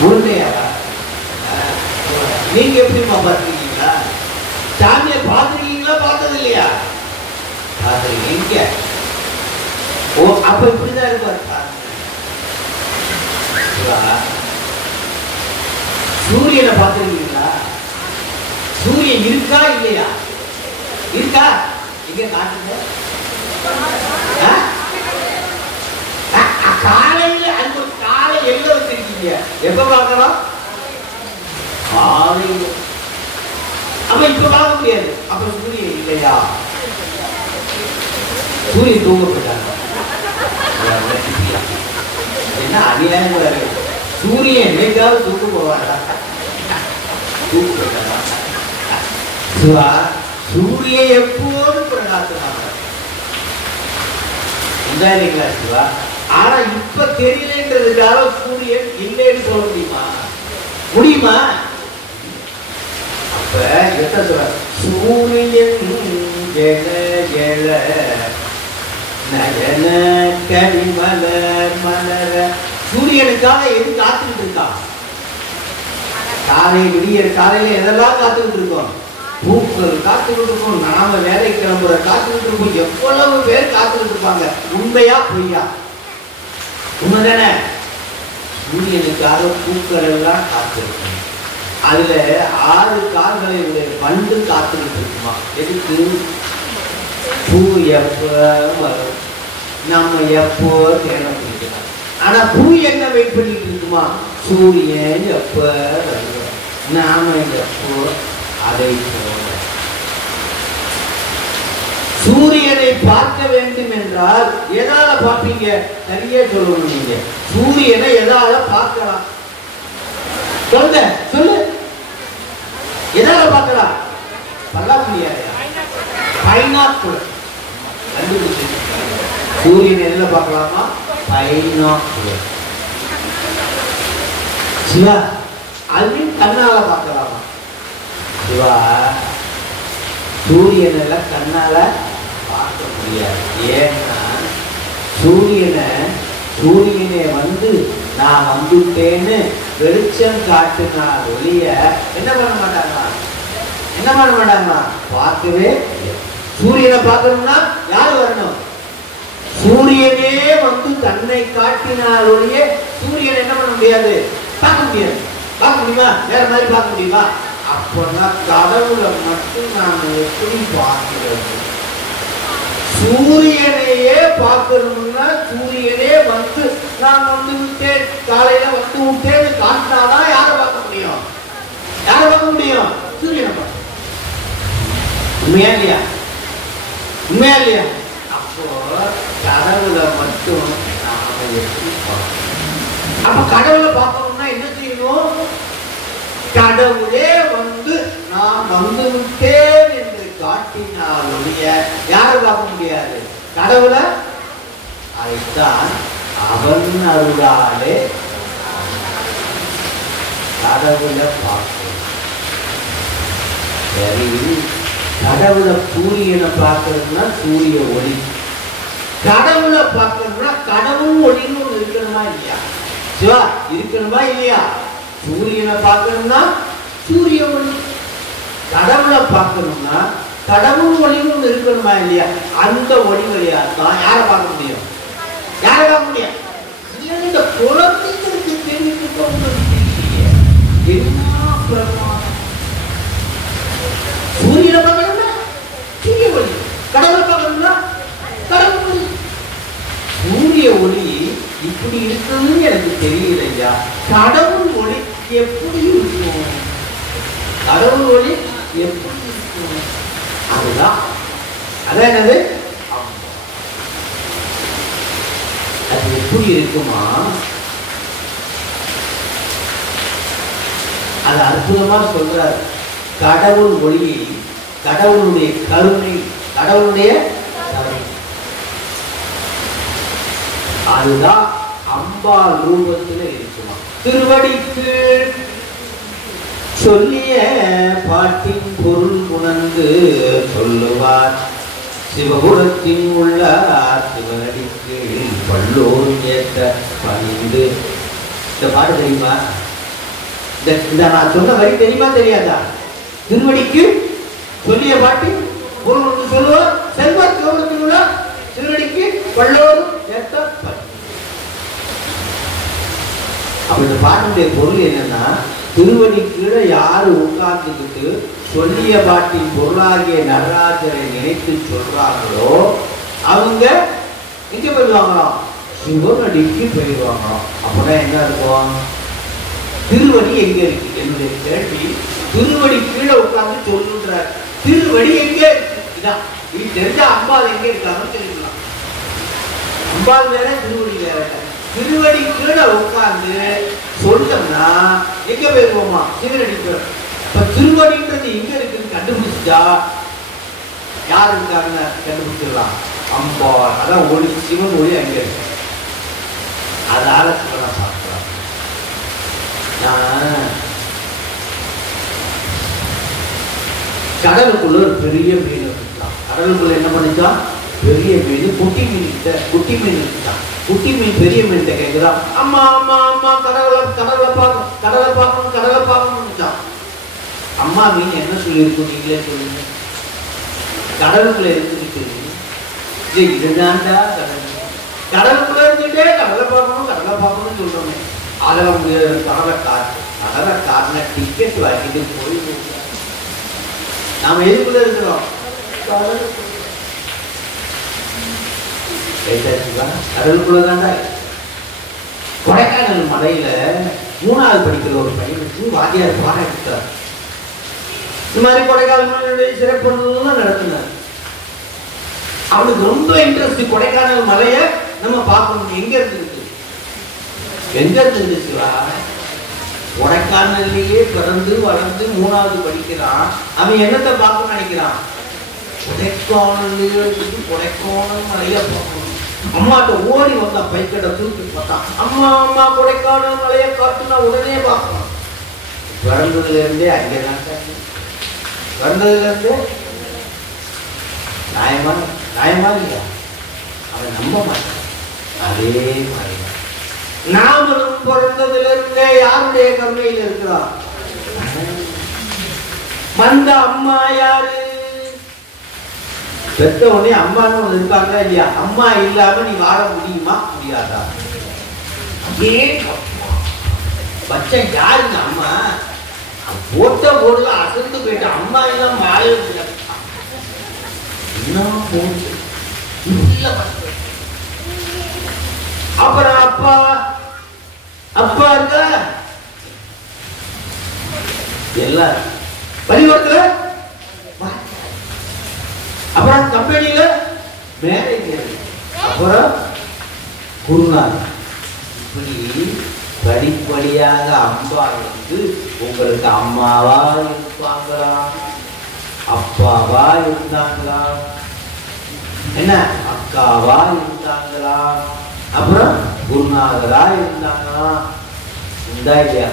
உருண்டையாரா? நீங்க எப்படிமா பார்த்துருக்கீங்களா? சாமியை பார்த்துருக்கீங்களா? பார்த்தது இல்லையா? பார்த்துருக்கீங்க. ஓ, அப்ப இப்படிதான் இருப்பார். சூரியனை பார்த்திருக்கீங்களா? சூரியன் இருக்கா இல்லையா? இருக்கா? எங்க காட்டுங்க. காலையில அந்த காலை எங்க வச்சிருக்கீங்க? எப்ப பார்க்கலாம்? காலையில. அப்ப இப்ப பார்க்க முடியாது. அப்ப சூரியன் இல்லையா? சூரியன் தூங்கப்பட்டாங்க. என்ன அநியாயம் வேற? சூரியன் என்னைக்காவது தூக்க போவாரா? சிவா சூரிய எப்போதும் பிரகாசமாக இல்லைங்களா? சிவா ஆனா இப்ப தெரியலன்றதுக்காக சூரியன் இல்லைன்னு சொல்ல முடியுமா? முடியுமா? அப்ப என்ன சொல்ற? சூரியன் ஜெல ஜெல நயன கரிமலர் மலர. சூரியனுக்காக எது காத்துக்கிட்டு இருக்கான்? காலை விடிய காலையில எதெல்லாம் காத்துக்கிட்டு இருக்கோம்? பூக்கள் காத்துக்கிட்டு இருக்கோம். நாம வேலை கிளம்புற காத்துக்கிட்டு இருக்கோம். எவ்வளவு பேர் காத்துக்கிட்டு இருப்பாங்க. உண்மையா பொய்யா? உண்மைதானே? சூரியனுக்காக பூக்கள் எல்லாம் காத்திருக்கும். அதுல 6 கால்களை உடைய வண்டு காத்துக்கிட்டு இருக்குமா? எதுக்கு? பூ எப்ப வரும், நம்ம எப்போ தேட பிடிக்கலாம். ஆனா பூ என்ன வெயிட் பண்ணிட்டு இருக்குமா? சூரியன் எப்ப வருவோம், நாம எப்போ அதை போல. சூரியனை பார்க்க வேண்டும் என்றால் எதால பார்ப்பீங்க? சரியா சொல்லணும். நீங்க சூரியனை எதால பார்க்கலாம்? சொல்லுங்க, சொல்லு. எதால பார்க்கலாம்? சொல்ல முடியாது. பைனாக்குலர். சூரியனை எதுல பார்க்கலாமா? பைனாக்குலர். சிவா, அது கண்ணால பார்க்கலாமா? சிவா, சூரியனை கண்ணால பார்க்க முடியாது. ஏன்னா சூரியனை வந்து நான் வந்துட்டேன்னு வெளிச்சம் காட்டுனா ஒளிய என்ன பண்ண மாட்டாங்களா? என்ன பண்ண மாட்டாங்களா? பார்க்கவே. சூரியனை பார்க்கணும்னா யாரு வரணும்? சூரியனே வந்து தன்னை காட்டினால் ஒளிய சூரியன் என்ன பண்ண முடியாது? பார்க்க முடியாது. பார்க்க முடியுமா? வேற மாதிரி பார்க்க முடியுமா? அப்போனா கடவுளை மட்டும் நாம எப்படி பார்க்கிறது? சூரியனையே பார்க்கணும்னா சூரியனே வந்து நான் வந்து விட்டேன், காலையில வந்து விட்டேன்னு காட்டினாதான் யாரை பார்க்க முடியும்? யாரை பார்க்க முடியும்? சூரியனை பார்க்க. உண்மையா இல்லையா? உண்மையா இல்லையா? அப்போ கடவுளை மட்டும் நாம எப்படி பார்க்கணும்? அப்ப கடவுளை பார்க்கணும்னா என்ன செய்யணும்? கடவுளே வந்து நான் வந்து விட்டேன் என்று காட்டினாலுடைய யாரு பார்க்க முடியாது? கடவுளை. அதைத்தான் அவன் அருளாலே கடவுளை பார்க்கணும். சரி, கடவுளை சூரியனை பார்க்கணும்னா சூரிய ஒளி, கடவுளை பார்க்கணும்னா கடவுள் ஒளின்னு ஒண்ணு இருக்கணுமா இல்லையா? சிவா, இருக்கணுமா இல்லையா? சூரியனை பார்க்கணும்னா சூரிய ஒளி, கடவுளை பார்க்கணும்னா கடவுள் ஒளின்னு ஒண்ணு இருக்கணுமா இல்லையா? அந்த ஒளி வழியா தான் யாரை பார்க்க முடியும்? யாரை பார்க்க முடியும்? இந்த குழந்தைங்களுக்கு தெரிவிக்க என்ன பிரமாணம்? சூரியனை பார்க்கணும்னா சூரிய ஒளி, கடவுளை பார்க்கணும்னா கடவுள் ஒளி. சூரிய ஒளி இப்படி இருக்குன்னு எனக்கு தெரியலையா? கடவுள் ஒளி எப்படி இருக்கும்? கடவுள் ஒளி எப்படி இருக்கும்? அதுதான் என்னது? அது எப்படி இருக்குமா? அது அற்புதமா சொல்றாரு. கடவுள் ஒளி, கடவுளுடைய கருணை, கடவுளுடைய கருணை, அதுதான் அம்பாள் ரூபத்தில் இருக்குமா? திருவடிக்கு சொல்லிய பாட்டின் பொருள் உணர்ந்து சொல்லுவார் சிவபுரத்தின் உள்ள சிவனடிக்கு பல்லோர் ஏற்ற பணிந்து. இந்த பாட்டு தெரியுமா? இந்த நான் சொன்ன வரி தெரியுமா தெரியாதா? திருவடிக்கு சொல்லிய பாட்டின் பொருள் ஒன்று சொல்லுவார் செல்வர் சிவபுரத்தின் உள்ள சிவனடிக்கு பல்லோர் ஏற்ற பணி. அப்ப இந்த பாட்டுடைய பொருள் என்னன்னா, திருவடி கீழே யாரு உட்கார்ந்துக்கிட்டு சொல்லிய பாட்டின் பொருளாகிய நடராஜரை நினைத்து சொல்றாங்களோ அவங்க எங்க போயிடுவாங்களாம்? சிவனடிக்கு போயிடுவாங்களாம். அப்படின்னா என்ன இருக்கும்? திருவடி எங்க இருக்கு? என்னுடைய கேள்வி, திருவடி கீழே உட்கார்ந்து சொல்லுன்றார். திருவடி எங்க இருக்கு? இதான் இது தெரிஞ்ச அம்பாள் எங்க இருக்காங்கன்னு தெரிஞ்சுக்கலாம். அம்பாள் வேற, திருவடி வேற. திருவடி கீழே உட்கார்ந்து சொல்லிட்டோம்னா எங்க போயிருவோமா? சிவனடி. இப்ப திருவடின்றது எங்க இருக்குன்னு கண்டுபிடிச்சா யார் இருக்காங்கன்னு கண்டுபிடிச்சிடலாம். அம்பாள், அதான் ஒளி, சிவன் ஒளி அங்க இருக்கு. அதால சிவனை பார்க்கலாம். நான் கடலுக்குள்ள ஒரு பெரிய மீன் இருக்கான். கடலுக்குள்ள என்ன பண்ணிச்சான்? பெரிய மீன் குட்டி மீன் இருக்கான். குட்டி மீன் பெரிய மீன் கேட்குதான், அம்மா அம்மா அம்மா கடலை பார்க்கணும். அம்மா மீன் என்ன சொல்லியிருக்கும் நீங்களே சொல்லுங்க. கடலுக்குள்ள இருந்துட்டு இதுதான்டா கடல். கடலுக்குள்ள இருந்துட்டே கடலை பார்க்கணும்னு சொல்றோமே. அதில் கடலை காட்டின டிக்கெட் வாங்கிட்டு போய் நாம எதுக்குள்ள இருக்கிறோம்? கடலுக்குள்ளதாண்டா. கொடைக்கானல் மலையில 3வது படிக்கிற ஒரு பையனுக்கு வாத்தியார் பாடம் எடுத்தார். இந்த மாதிரி கொடைக்கானல் மலையுடைய சிறப்புலாம் நடத்தினார். அவனுக்கு ரொம்ப இன்ட்ரெஸ்ட். கொடைக்கானல் மலையை நம்ம பார்க்கணும். எங்க இருந்து சிவா? கொடைக்கானல்லையே பிறந்து வளர்ந்து 3வது படிக்கிறான். அவன் என்னத்தை பார்க்கணும்னு நினைக்கிறான்? கொடைக்கானல் மலையை பார்க்கணும். அம்மாட்ட ஓடி வந்தா பைக்கடை தூக்கி பார்த்தான். அம்மா அம்மா கொடைக்கானல் மலையை காட்டுனா உடனே பார்க்கணும். பிறந்ததுல இருந்தே அங்கேதான். பிறந்ததுல இருந்தே நியாயமா இல்லையா? அவன் நம்ப மாட்டான். அதே மாதிரி நாமளும் பிறந்ததுல இருந்தே யாருடைய கருணையில் இருக்கிறோம்? வந்த அம்மா யாரு? பெத்த உடனே அம்மான்னு ஒண்ணு இருக்காங்க இல்லையா? அம்மா இல்லாம நீ வாழ முடியுமா? முடியாதா? பச்சன் யாருங்க அம்மா? போட்ட போடுல அசந்து போயிட்ட அம்மா எல்லாம் வாழ முடியாது. அப்புறம் அப்பா இருக்க எல்லாரும் பள்ளிக்கூடத்துல, அப்புறம் கம்பெனியில மேனேஜர், அப்புறம் குருநாதர். இப்படி படிப்படியாக அம்மா வந்து உங்களுக்கு அம்மாவா இருப்பாங்களா, அப்பாவா இருந்தாங்களா, என்ன அக்காவா இருந்தாங்களா, அப்புறம் குருநாதரா இருந்தாங்களா? இந்த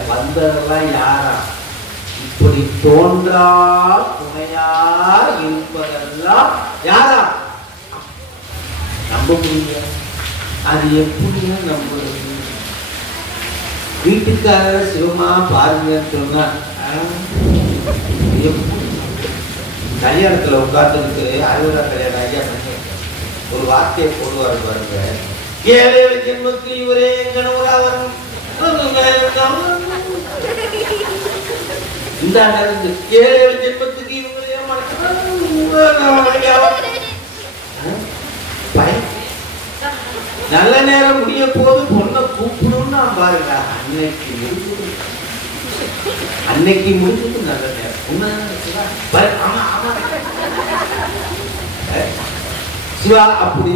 வந்ததெல்லாம் யாரா? இப்படி தோன்றா துணையா இருப்பதெல்லாம் யாரா? நம்ப முடியல. அது எப்படியா நம்புறது? வீட்டுக்காரர் சிவமா பாருங்கன்னு சொன்னா கல்யாணத்துல உட்கார்ந்துருக்கு. 60 கல்யாணம் ஐயா பண்ணி ஒரு வார்த்தையை போடுவாரு பாருங்க. 7 ஜென்மத்தில் இவரே கணவரா வரும். இந்த 7 ஜென்மத்துக்கு இவரே நல்ல நேரம் முடிய போது பொண்ணை கூப்பிடும் நான் பாருங்க. அன்னைக்கு முடிஞ்சது நல்ல நேரம். சிவா அப்படி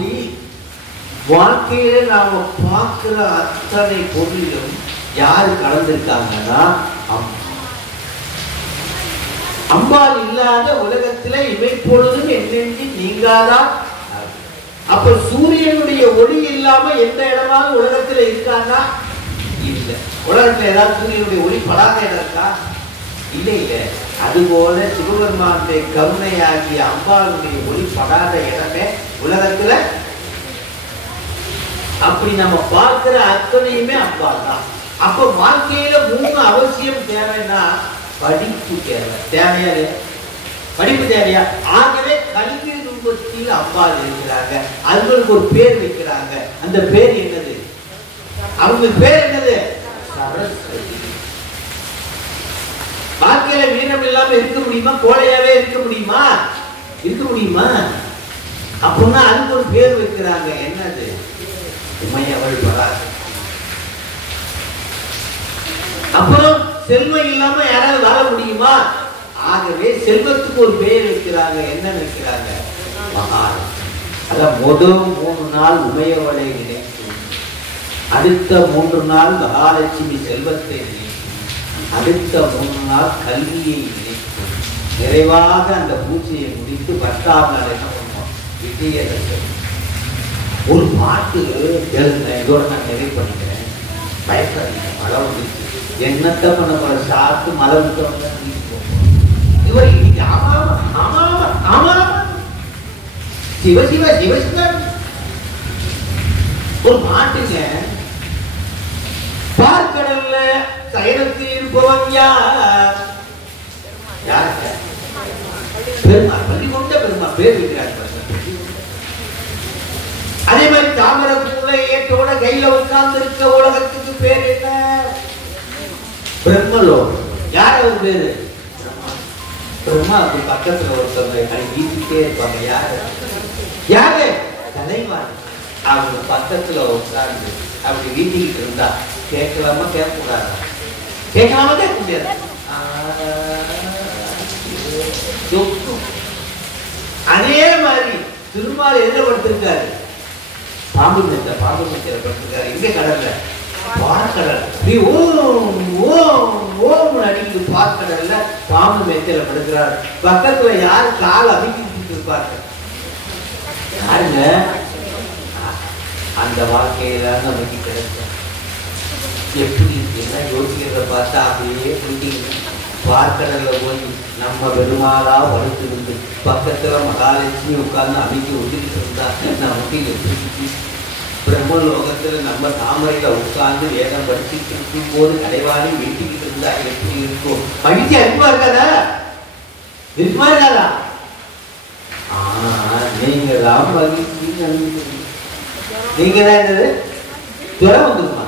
வாழ்க்கையில நாம பார்க்கிற அத்தனை பொருளிலும் யாரு கலந்திருக்காங்கன்னா அம்பாள் இல்லாத உலகத்துல இவை பொழுதும் என்னென்று நீங்காதான். அப்ப சூரியனுடைய ஒளி இல்லாம எந்த இடமாவது உலகத்துல இருக்கான்னா இல்ல. உலகத்துல ஏதாவது சூரியனுடைய ஒளி படாத இடம் இருக்கா? இல்ல. அதுபோல சிவபெருமானுடைய கருணையாகிய அம்பாளுடைய ஒளி படாத இடமே உலகத்துல. அப்படி நம்ம பார்க்கிற அத்தனையுமே அம்பாள் தான். அப்ப வாழ்க்கையில 3 அவசியம் தேவைன்னா படிப்பு தேவை. தேவையா? படிப்பு தேவையா? ஆகவே கல்வி ரூபத்தில் அம்பாள் இருக்கிறாங்க. அவங்களுக்கு ஒரு பேர் வைக்கிறாங்க. அந்த பேர் என்னது? அவங்களுக்கு பேர் என்னது? சரஸ்வதி. வாழ்க்கையில வீரம் இல்லாம இருக்க முடியுமா? கோழையாவே இருக்க முடியுமா? அப்படின்னா அதுக்கு ஒரு பேர் வைக்கிறாங்க. என்னது? உமையவள் பராசக்தி. அப்புறம் செல்வம் இல்லாம யாராவது வாழ முடியுமா? ஆகவே செல்வத்துக்கு ஒரு பேர் வைக்கிறாங்க. என்ன வைக்கிறாங்க? மகாலட்சுமி. அதான் முதல் 3 நாள் உமையவளை நினைத்து, அடுத்த 3 நாள் மகாலட்சுமி செல்வத்தை நினைத்து, அடுத்த 3 நாள் கல்வியை நினைத்து நிறைவாக அந்த பூஜையை முடித்து 10ஆம் நாள் என்ன பண்ணுவோம்? விஜயதசமி. ஒரு பாட்டு எழுதுனேன். இதோட நான் நிறைவு பண்ணிக்கிறேன். பயப்படாதீங்க, மழை வந்துச்சு, என்னத்த பண்ண போற, சாப்பிட்டு மழை விட்டவங்க இவர் இன்னைக்கு ஆமா ஆமா ஆமா சிவ சிவ சிவ சிவ. ஒரு மாட்டுங்க பார்க்கடல்ல சயனத்தில் இருப்பவன் யார்? யாருங்க? பெருமாள், பள்ளி கொண்ட பெருமாள் பேர் வைக்கிறார். அதே மாதிரி தாமரப்பூல ஏற்றோட கையில உட்கார்ந்து இருக்க உலகத்துக்கு பேர் என்ன? பிரம்மலோகம். யார் அவர் பேரு? பிரம்மாவுக்கு பக்கத்துல ஒருத்தவங்க கை வீசிட்டே இருப்பாங்க. யாரு? யாரு? தலைவான். அவங்க பக்கத்துல உட்கார்ந்து அப்படி வீட்டிக்கிட்டு இருந்தா கேட்கலாமா கேட்கக்கூடாதா? கேட்கலாமா கேட்க முடியாது. அதே மாதிரி திருமால் எதிர படுத்திருக்காரு, பாம்பு மெத்த படுத்திருக்காரு. இங்க கடல்ல பார்க்கடல் அடிக்குது, பார்க்கடல்ல பாம்பு மெத்தையில படுக்கிறார். பக்கத்துல யாரு கால் அமுக்கிட்டு இருப்பாங்க? யாருங்க? அந்த வாழ்க்கையில நமக்கு கிடைச்ச எப்படி என்ன யோசிக்கிறத பார்த்தா அப்படியே பிடிக்கும். பார்க்கடல்ல போய் நம்ம பெருமாளா வலுத்திருந்து பக்கத்துல மகாலட்சுமி உட்கார்ந்து அமைக்க ஒதுக்கிட்டு இருந்தா நமக்கு எப்படி? பிரம்மலோகத்துல நம்ம தாமரையில உட்கார்ந்து வேதம் படிச்சுட்டு இருக்கும் போது கலைவாணி வெட்டிக்கிட்டு இருந்தா எப்படி இருக்கும்? மகிழ்ச்சி இருக்குமா இருக்காதா? இருக்குமா இருக்காதா? நீங்க தான் மகிழ்ச்சி. நீங்க தான் என்னது? ஜுரம் வந்துருமா?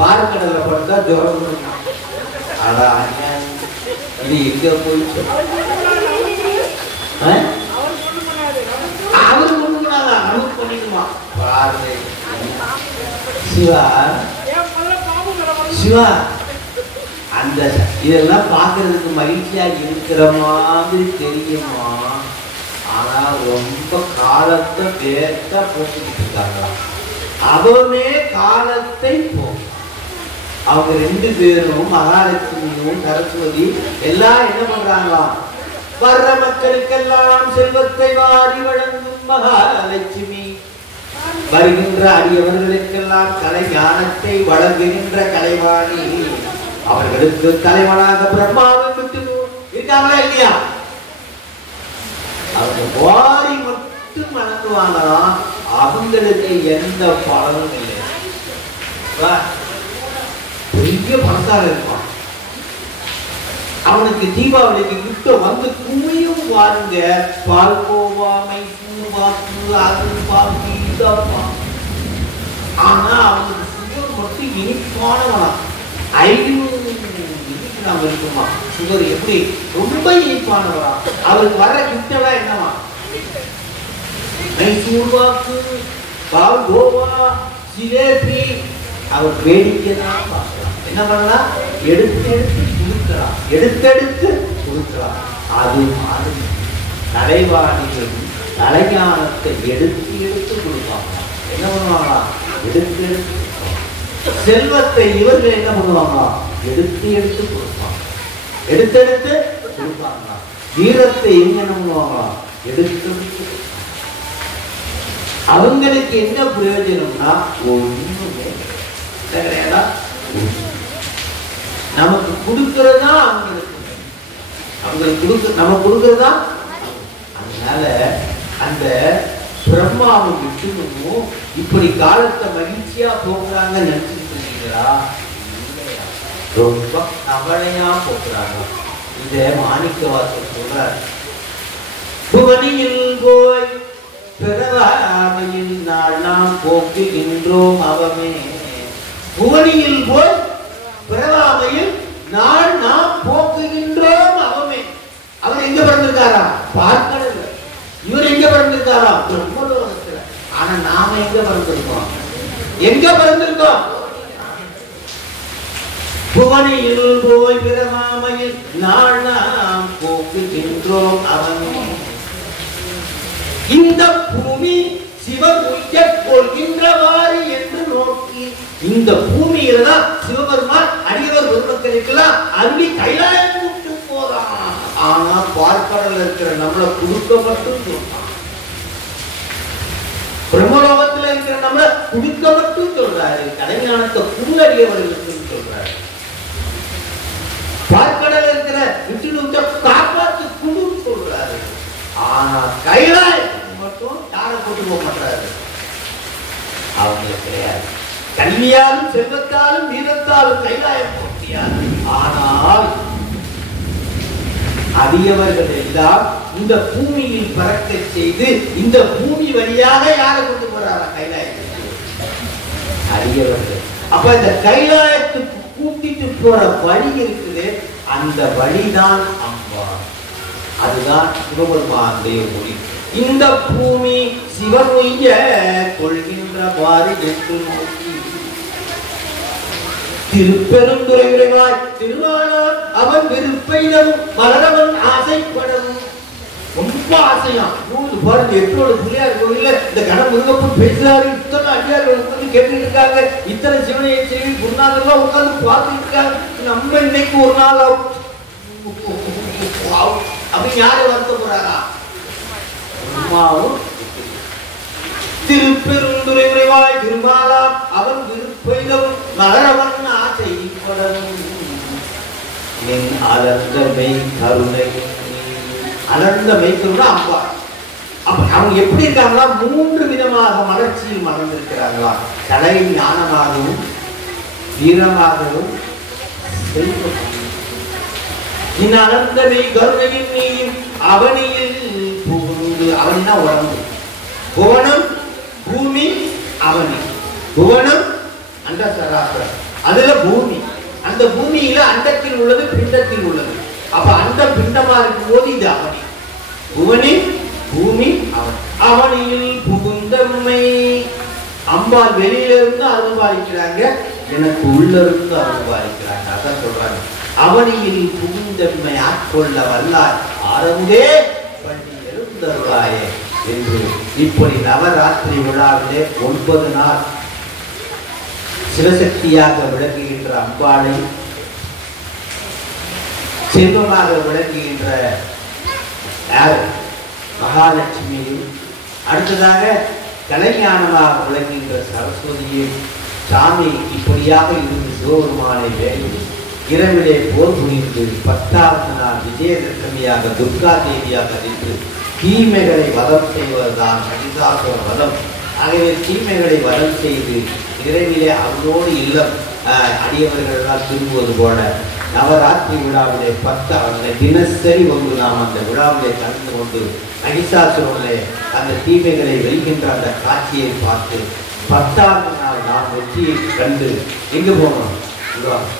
பார்க்கடல்ல படுத்தா ஜுரம் வந்துருமா? ஆனா இது எங்க போயிட்டு அவரு கொண்டு போனாங்க, அவரு பண்ணிக்குமா? சிவா சிவா அந்த இதெல்லாம் பாக்குறதுக்கு மகிழ்ச்சியா இருக்கிற மாதிரி தெரியுமா? ஆனா ரொம்ப காலத்தை வேர்த்தா போட்டுக்கிட்டு இருக்காங்க. அவனே காலத்தை போகும். அவங்க ரெண்டு பேரும் மகாலட்சுமியும் சரஸ்வதி எல்லாம் என்ன பண்றாங்களாம்? வர்ற மக்களுக்கெல்லாம் செல்வத்தை வாரி வழங்கும் மகாலட்சுமி, வருகின்ற அடியவர்களுக்கெல்லாம் கலை ஞானத்தை வழங்குகின்ற கலைவாணி, அவர்களுக்கு தலைவனாக பிரம்மாவை விட்டு இருக்காங்களா இல்லையா? அவங்க வாரி மட்டும் வணங்குவாங்களாம். அவங்களுக்கு எந்த பலனும் இல்லை. பெரிய பணக்கார இருப்பான், அவனுக்கு தீபாவளிக்கு கிட்ட வந்து குமியும் பாருங்க, பால்கோவா, மைசூர் பாக்கு, அது பாக்கு, இதப்பா. ஆனா அவனுக்கு சுகர் மட்டும் இனிப்பானவனா, 500 நாம இருக்குமா சுகர்? எப்படி ரொம்ப இனிப்பானவரா? அவருக்கு வர்ற கிஃப்டெல்லாம் என்னவா? மைசூர் பாக்கு, பால்கோவா, ஜிலேபி. அவர் வேடிக்கைதான் பார்க்கலாம். என்ன பண்ணலாம்? எடுத்து கொடுக்கலாம், எடுத்தெடுத்து கொடுக்கலாம். அது மாதிரி கலைவாணிகள் கலைஞானத்தை எடுத்து கொடுப்பாங்க. என்ன பண்ணுவாங்களா? எடுத்து செல்வத்தை இவர்கள் என்ன பண்ணுவாங்க? எடுத்து கொடுப்பாங்க, எடுத்தெடுத்து கொடுப்பாங்க. வீரத்தை இவங்க என்ன பண்ணுவாங்க? எடுத்து. அவங்களுக்கு என்ன பிரயோஜனம்னா ஒண்ணுமே கிடையாதா? நமக்கு கொடுக்கிறதா அவங்களுக்கு கொடுக்க, நம்ம கொடுக்கிறதா. அதனால அந்த பிரம்மாவை விட்டுணும் இப்படி காலத்தை மகிழ்ச்சியா போகிறாங்க நினைச்சிட்டு இருக்கீங்களா? ரொம்ப கவலையா போகிறாங்க. இத மாணிக்கவாசகர் சொல்றார், புவனியில் போய் பிறவாமையில் நாள் நாம் போக்குகின்றோம் அவமே. புவனியில் போய் பிறவாமையில் நாள் நாம் போக்குகின்றோம் அவமே. அவர் எங்க பிறந்திருக்காரா? பார்க்கடல்ல. இவர் எங்க பிறந்திருக்காரா? பிரம்மலோகத்துல. ஆனா நாம எங்க பிறந்திருக்கோம்? எங்க பிறந்திருக்கோம்? புவனியில் போய் பிறவாமையில் நாள் நாம் போக்குகின்றோம் அவமே. இந்த பூமி சிவபூஜை கொள்கின்றவாறு என்று நோக்கி, இந்த பூமியில தான் சிவபெருமான் அடியவர் பெருமக்களுக்கெல்லாம் அருளி கைலாயம் கூட்டு போறான். ஆனா பார்க்கடல்ல இருக்கிற நம்மளை கொடுக்க மட்டும் சொல்றான். பிரம்மலோகத்துல இருக்கிற நம்மளை குடுக்க மட்டும் சொல்றாரு, கலைஞானத்தை குடுங்கடியவர்களுக்கு சொல்றாரு. பார்க்கடல் இருக்கிற விட்டு காப்பாத்து குடுன்னு சொல்றாரு. ஆனா கைலாயத்துக்கு மட்டும் யாரை கொண்டு போக மாட்டாரு, அவங்களுக்கு கிடையாது. கல்வியாலும் செல்வத்தாலும் வீரத்தாலும் கைலாயம் போக முடியாது. ஆனால் அடியவர்கள் எல்லாம் இந்த பூமியில் பறக்க செய்து இந்த பூமி வழியாக யாரை கொண்டு போறாரா கைலாயத்துக்கு? அடியவர்கள். அப்ப இந்த கைலாயத்துக்கு கூட்டிட்டு போற வழி இருக்குது, அந்த வழிதான் அம்பா. அதுதான் சிவபெருமானுடைய மொழி. இந்த பூமி சிவமொய்ய கொள்கின்றவாறு என்று நோக்கி திருப்பெருந்துறை விரைவாய் திருவானார் அவன் விருப்பையிடவும் மலரவன் ஆசைப்படவும். ரொம்ப ஆசையா பாருங்க, எட்டோடு பிள்ளையார் கோயில இந்த கணம் முருகப்பன் பேசுறாரு. இத்தனை அடியார்கள் உட்கார்ந்து கேட்டுட்டு இருக்காங்க, இத்தனை சிவனையை செய்தி குருநாதர்லாம் உட்கார்ந்து பார்த்துட்டு இருக்காங்க. நம்ம இன்னைக்கு ஒரு நாள் அப்படின்னு யாரு வருத்த போறாரா? திருப்பெருந்துறை விரைவாய் திருமாலாம் அவன் விருப்பையிடவும் மலரவன் ஆசைப்படவும். என் அலர்ந்தமை கருணை அலர்ந்த மெய்க்கருணை அம்பா. அப்ப அவங்க எப்படி இருக்காங்களா? 3 விதமாக மலர்ச்சியில் மலர்ந்திருக்கிறாங்களா? கலை ஞானமாகவும் வீரமாகவும் அலர்ந்த மெய் கருணையின் நீயும் அவனியில் புகுந்து. அவனா உடம்பு, புவனம் பூமி, அவனி. புவனம் அந்த சராசரம், அதுல பூமி, அந்த பூமியில அண்டத்தில் உள்ளது பிண்டத்தில் உள்ளது. அப்ப அந்த பிண்டமா இருக்கும் போது இது அவனி. புவனி பூமி அவன். அவனியில் புகுந்தம்மை. அம்பாள் வெளியில இருந்து அருள்பாலிக்கிறாங்க, எனக்கு உள்ள இருந்து அருள்பாலிக்கிறாங்க. அதான் சொல்றாங்க, அவனியில் புகுந்தம்மை ஆட்கொள்ள வல்லார் ஆரம்பே பண்ணி எழுந்தருளாயே என்று. இப்படி நவராத்திரி விழாவிலே 9 நாள் சிவசக்தியாக விளங்குகின்ற அம்பாளை, செல்வமாக விளங்குகின்ற மகாலட்சுமியும், அடுத்ததாக கலைஞானமாக விளங்குகின்ற சரஸ்வதியும் சாமி இப்படியாக இருந்து சிவபெருமானை வேண்டி இரவிலே போர் புரிந்து 10ஆவது நாள் விஜயதசமியாக துர்கா தேவியாக நின்று தீமைகளை வதம் செய்வதுதான் மகிஷாசுர வதம். ஆகவே தீமைகளை வதம் செய்து இரவிலே அவனோடு இல்லம் அடியவர்கள் எல்லாம் திரும்புவது போல நவராத்திரி விழாவிலே 10 தினசரி ஒன்று நாம் அந்த விழாவிலே கலந்து கொண்டு மகிஷாசுரனை அந்த தீமைகளை வெல்கின்ற அந்த காட்சியை பார்த்து 10ஆவது நாள் நாம் வெற்றியை கண்டு எங்கு போகணும்?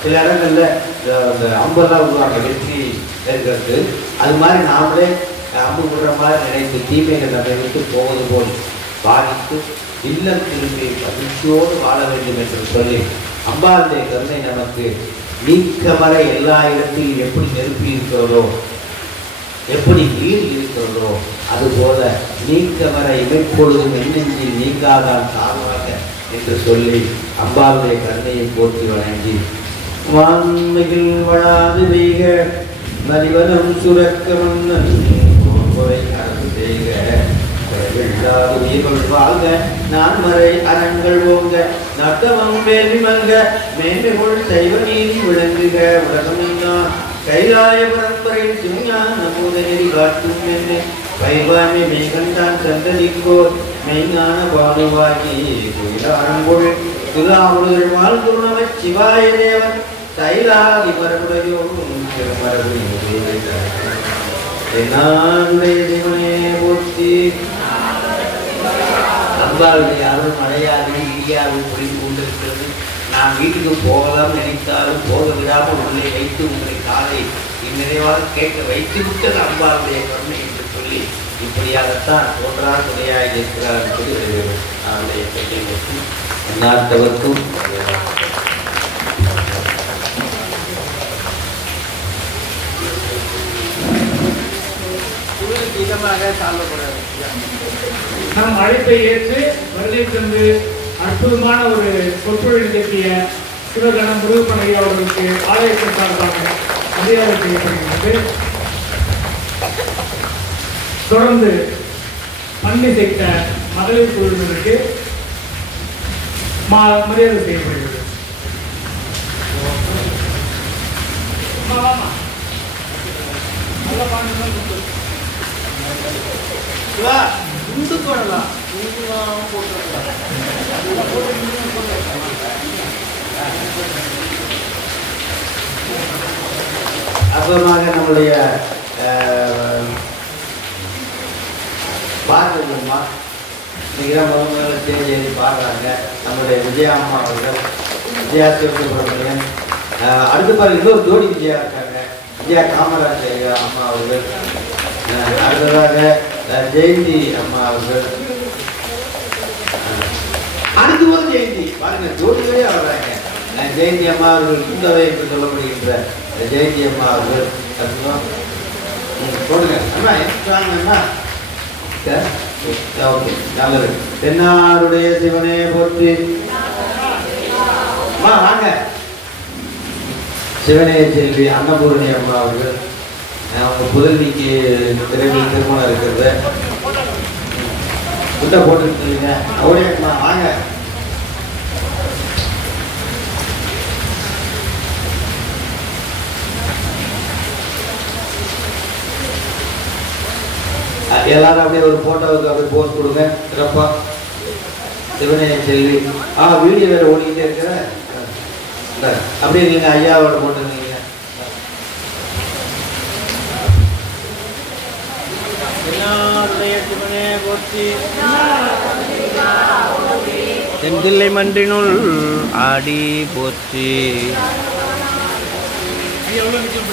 சில இடங்கள்ல அந்த அம்பெல்லாம் விடுவாங்க வெற்றி இருக்கிறது. அது மாதிரி நாமளே அம்பு விடுற மாதிரி நினைத்து தீமைகள் நம்மை விட்டு போவது போல் பாதித்து இல்லம் திரும்பி மகிழ்ச்சியோடு வாழ வேண்டும் என்று சொல்லி அம்பாளுடைய கருணை நமக்கு நீக்க வர எல்லா இடத்திலும் எப்படி நெருப்பி இருக்கிறதோ, எப்படி நீர் இருக்கிறதோ, அதுபோல நீக்க வர இமைப்பொழுதும் எண்ணெஞ்சில் நீங்காதான் தாழ்வாக என்று சொல்லி அம்பாளுடைய கருணையை போற்றி வணங்கி வான்மையில் வளாது செய்க மறிவனம் சுரக்க மன்னன் அரசு செய்க உயிர்கள் வாழ்க நான்மறை அறங்கள் ஓங்க நட்டவம் வேள்வி மல்க மேன்மைகள் சைவ நீதி விளங்குக உலகம் எல்லாம் கைலாய பரம்பரையின் சிவஞான நபோத நெறி காட்டும் என்னை பைவாமி மெய்கண்டான் சந்ததிக்கோர் மெய்ஞான பாலுவாகி குயிலாரங்கொள் திருநாவுகள் வாழ் குருணவ சிவாய தேவன் தைலாதி மரபுடையோடும் போற்றி. அம்பாளுடைய அருள் மழையாகவும் இடியாகவும் புரிந்து கொண்டிருக்கிறது. நான் வீட்டுக்கு போகலாம் நினைத்தாலும் போக விடாமல் உள்ளே வைத்து உங்களை காலை இந்நிறைவாக கேட்க வைத்து விட்டது அம்பாளுடைய கருணை என்று சொல்லி இப்படியாகத்தான் ஒன்றா துணையாக இருக்கிறார் என்பது அவருடைய பெற்றை பற்றி எல்லாத்தவர்க்கும் நம் அழைப்பை ஏற்று வருகை தந்து அற்புதமான ஒரு சொற்பொழிவு நிகழ்த்திய சிவகணம் முருகப்பன் ஐயா அவர்களுக்கு ஆலயத்தின் சார்பாக மரியாதை செய்யப்படுகிறது. தொடர்ந்து பண்ணி சேர்த்த மகளிர் குழுவினருக்கு மரியாதை செய்யப்படுகிறது. அப்புறமாக நம்முடைய பாரதியம்மா இன்னைக்கு முதல்ல ஸ்டேஜ் ஏறி பாடுறாங்க. நம்முடைய விஜயா அம்மா அவர்கள், விஜயா சிவசுப்ரமணியன், அடுத்து பாருங்க இன்னொரு ஜோடி விஜயா இருக்காங்க, விஜயா காமராஜ் அம்மா அவர்கள், அடுத்ததாக ஜெயந்தி அம்மா அவர்கள், அடுத்து ஒரு ஜெயந்தி பாருங்க ஜோடிகளே வர்றாங்க. ஜெயந்தி அம்மா அவர்கள் குந்தவை என்று சொல்லப்படுகின்ற ஜெயந்தி அம்மா அவர்கள் போடுங்க அம்மா வாங்கம்மா. ஓகே நல்லது. தென்னாருடைய சிவனே போற்றி. வாங்க சிவனே செல்வி அன்னபூரணி அம்மா அவர்கள், அவங்க புதல்விக்கு விரைவில் திருமணம் இருக்கிறது. முட்டை போட்டுருக்கீங்க அவரே வாங்க. எல்லாரும் அப்படியே ஒரு போட்டோவுக்கு அப்படியே போஸ்ட் கொடுங்க. சிறப்பா சிவனே செல்வி. வீடியோ வேற ஓடிக்கிட்டே இருக்கிற அப்படியே நீங்க ஐயாவோட போட்டுருந்தீங்க. தென்தில்லை மன்றினுள் ஆடி போற்றி. எவ்வளவு நிச்சயம்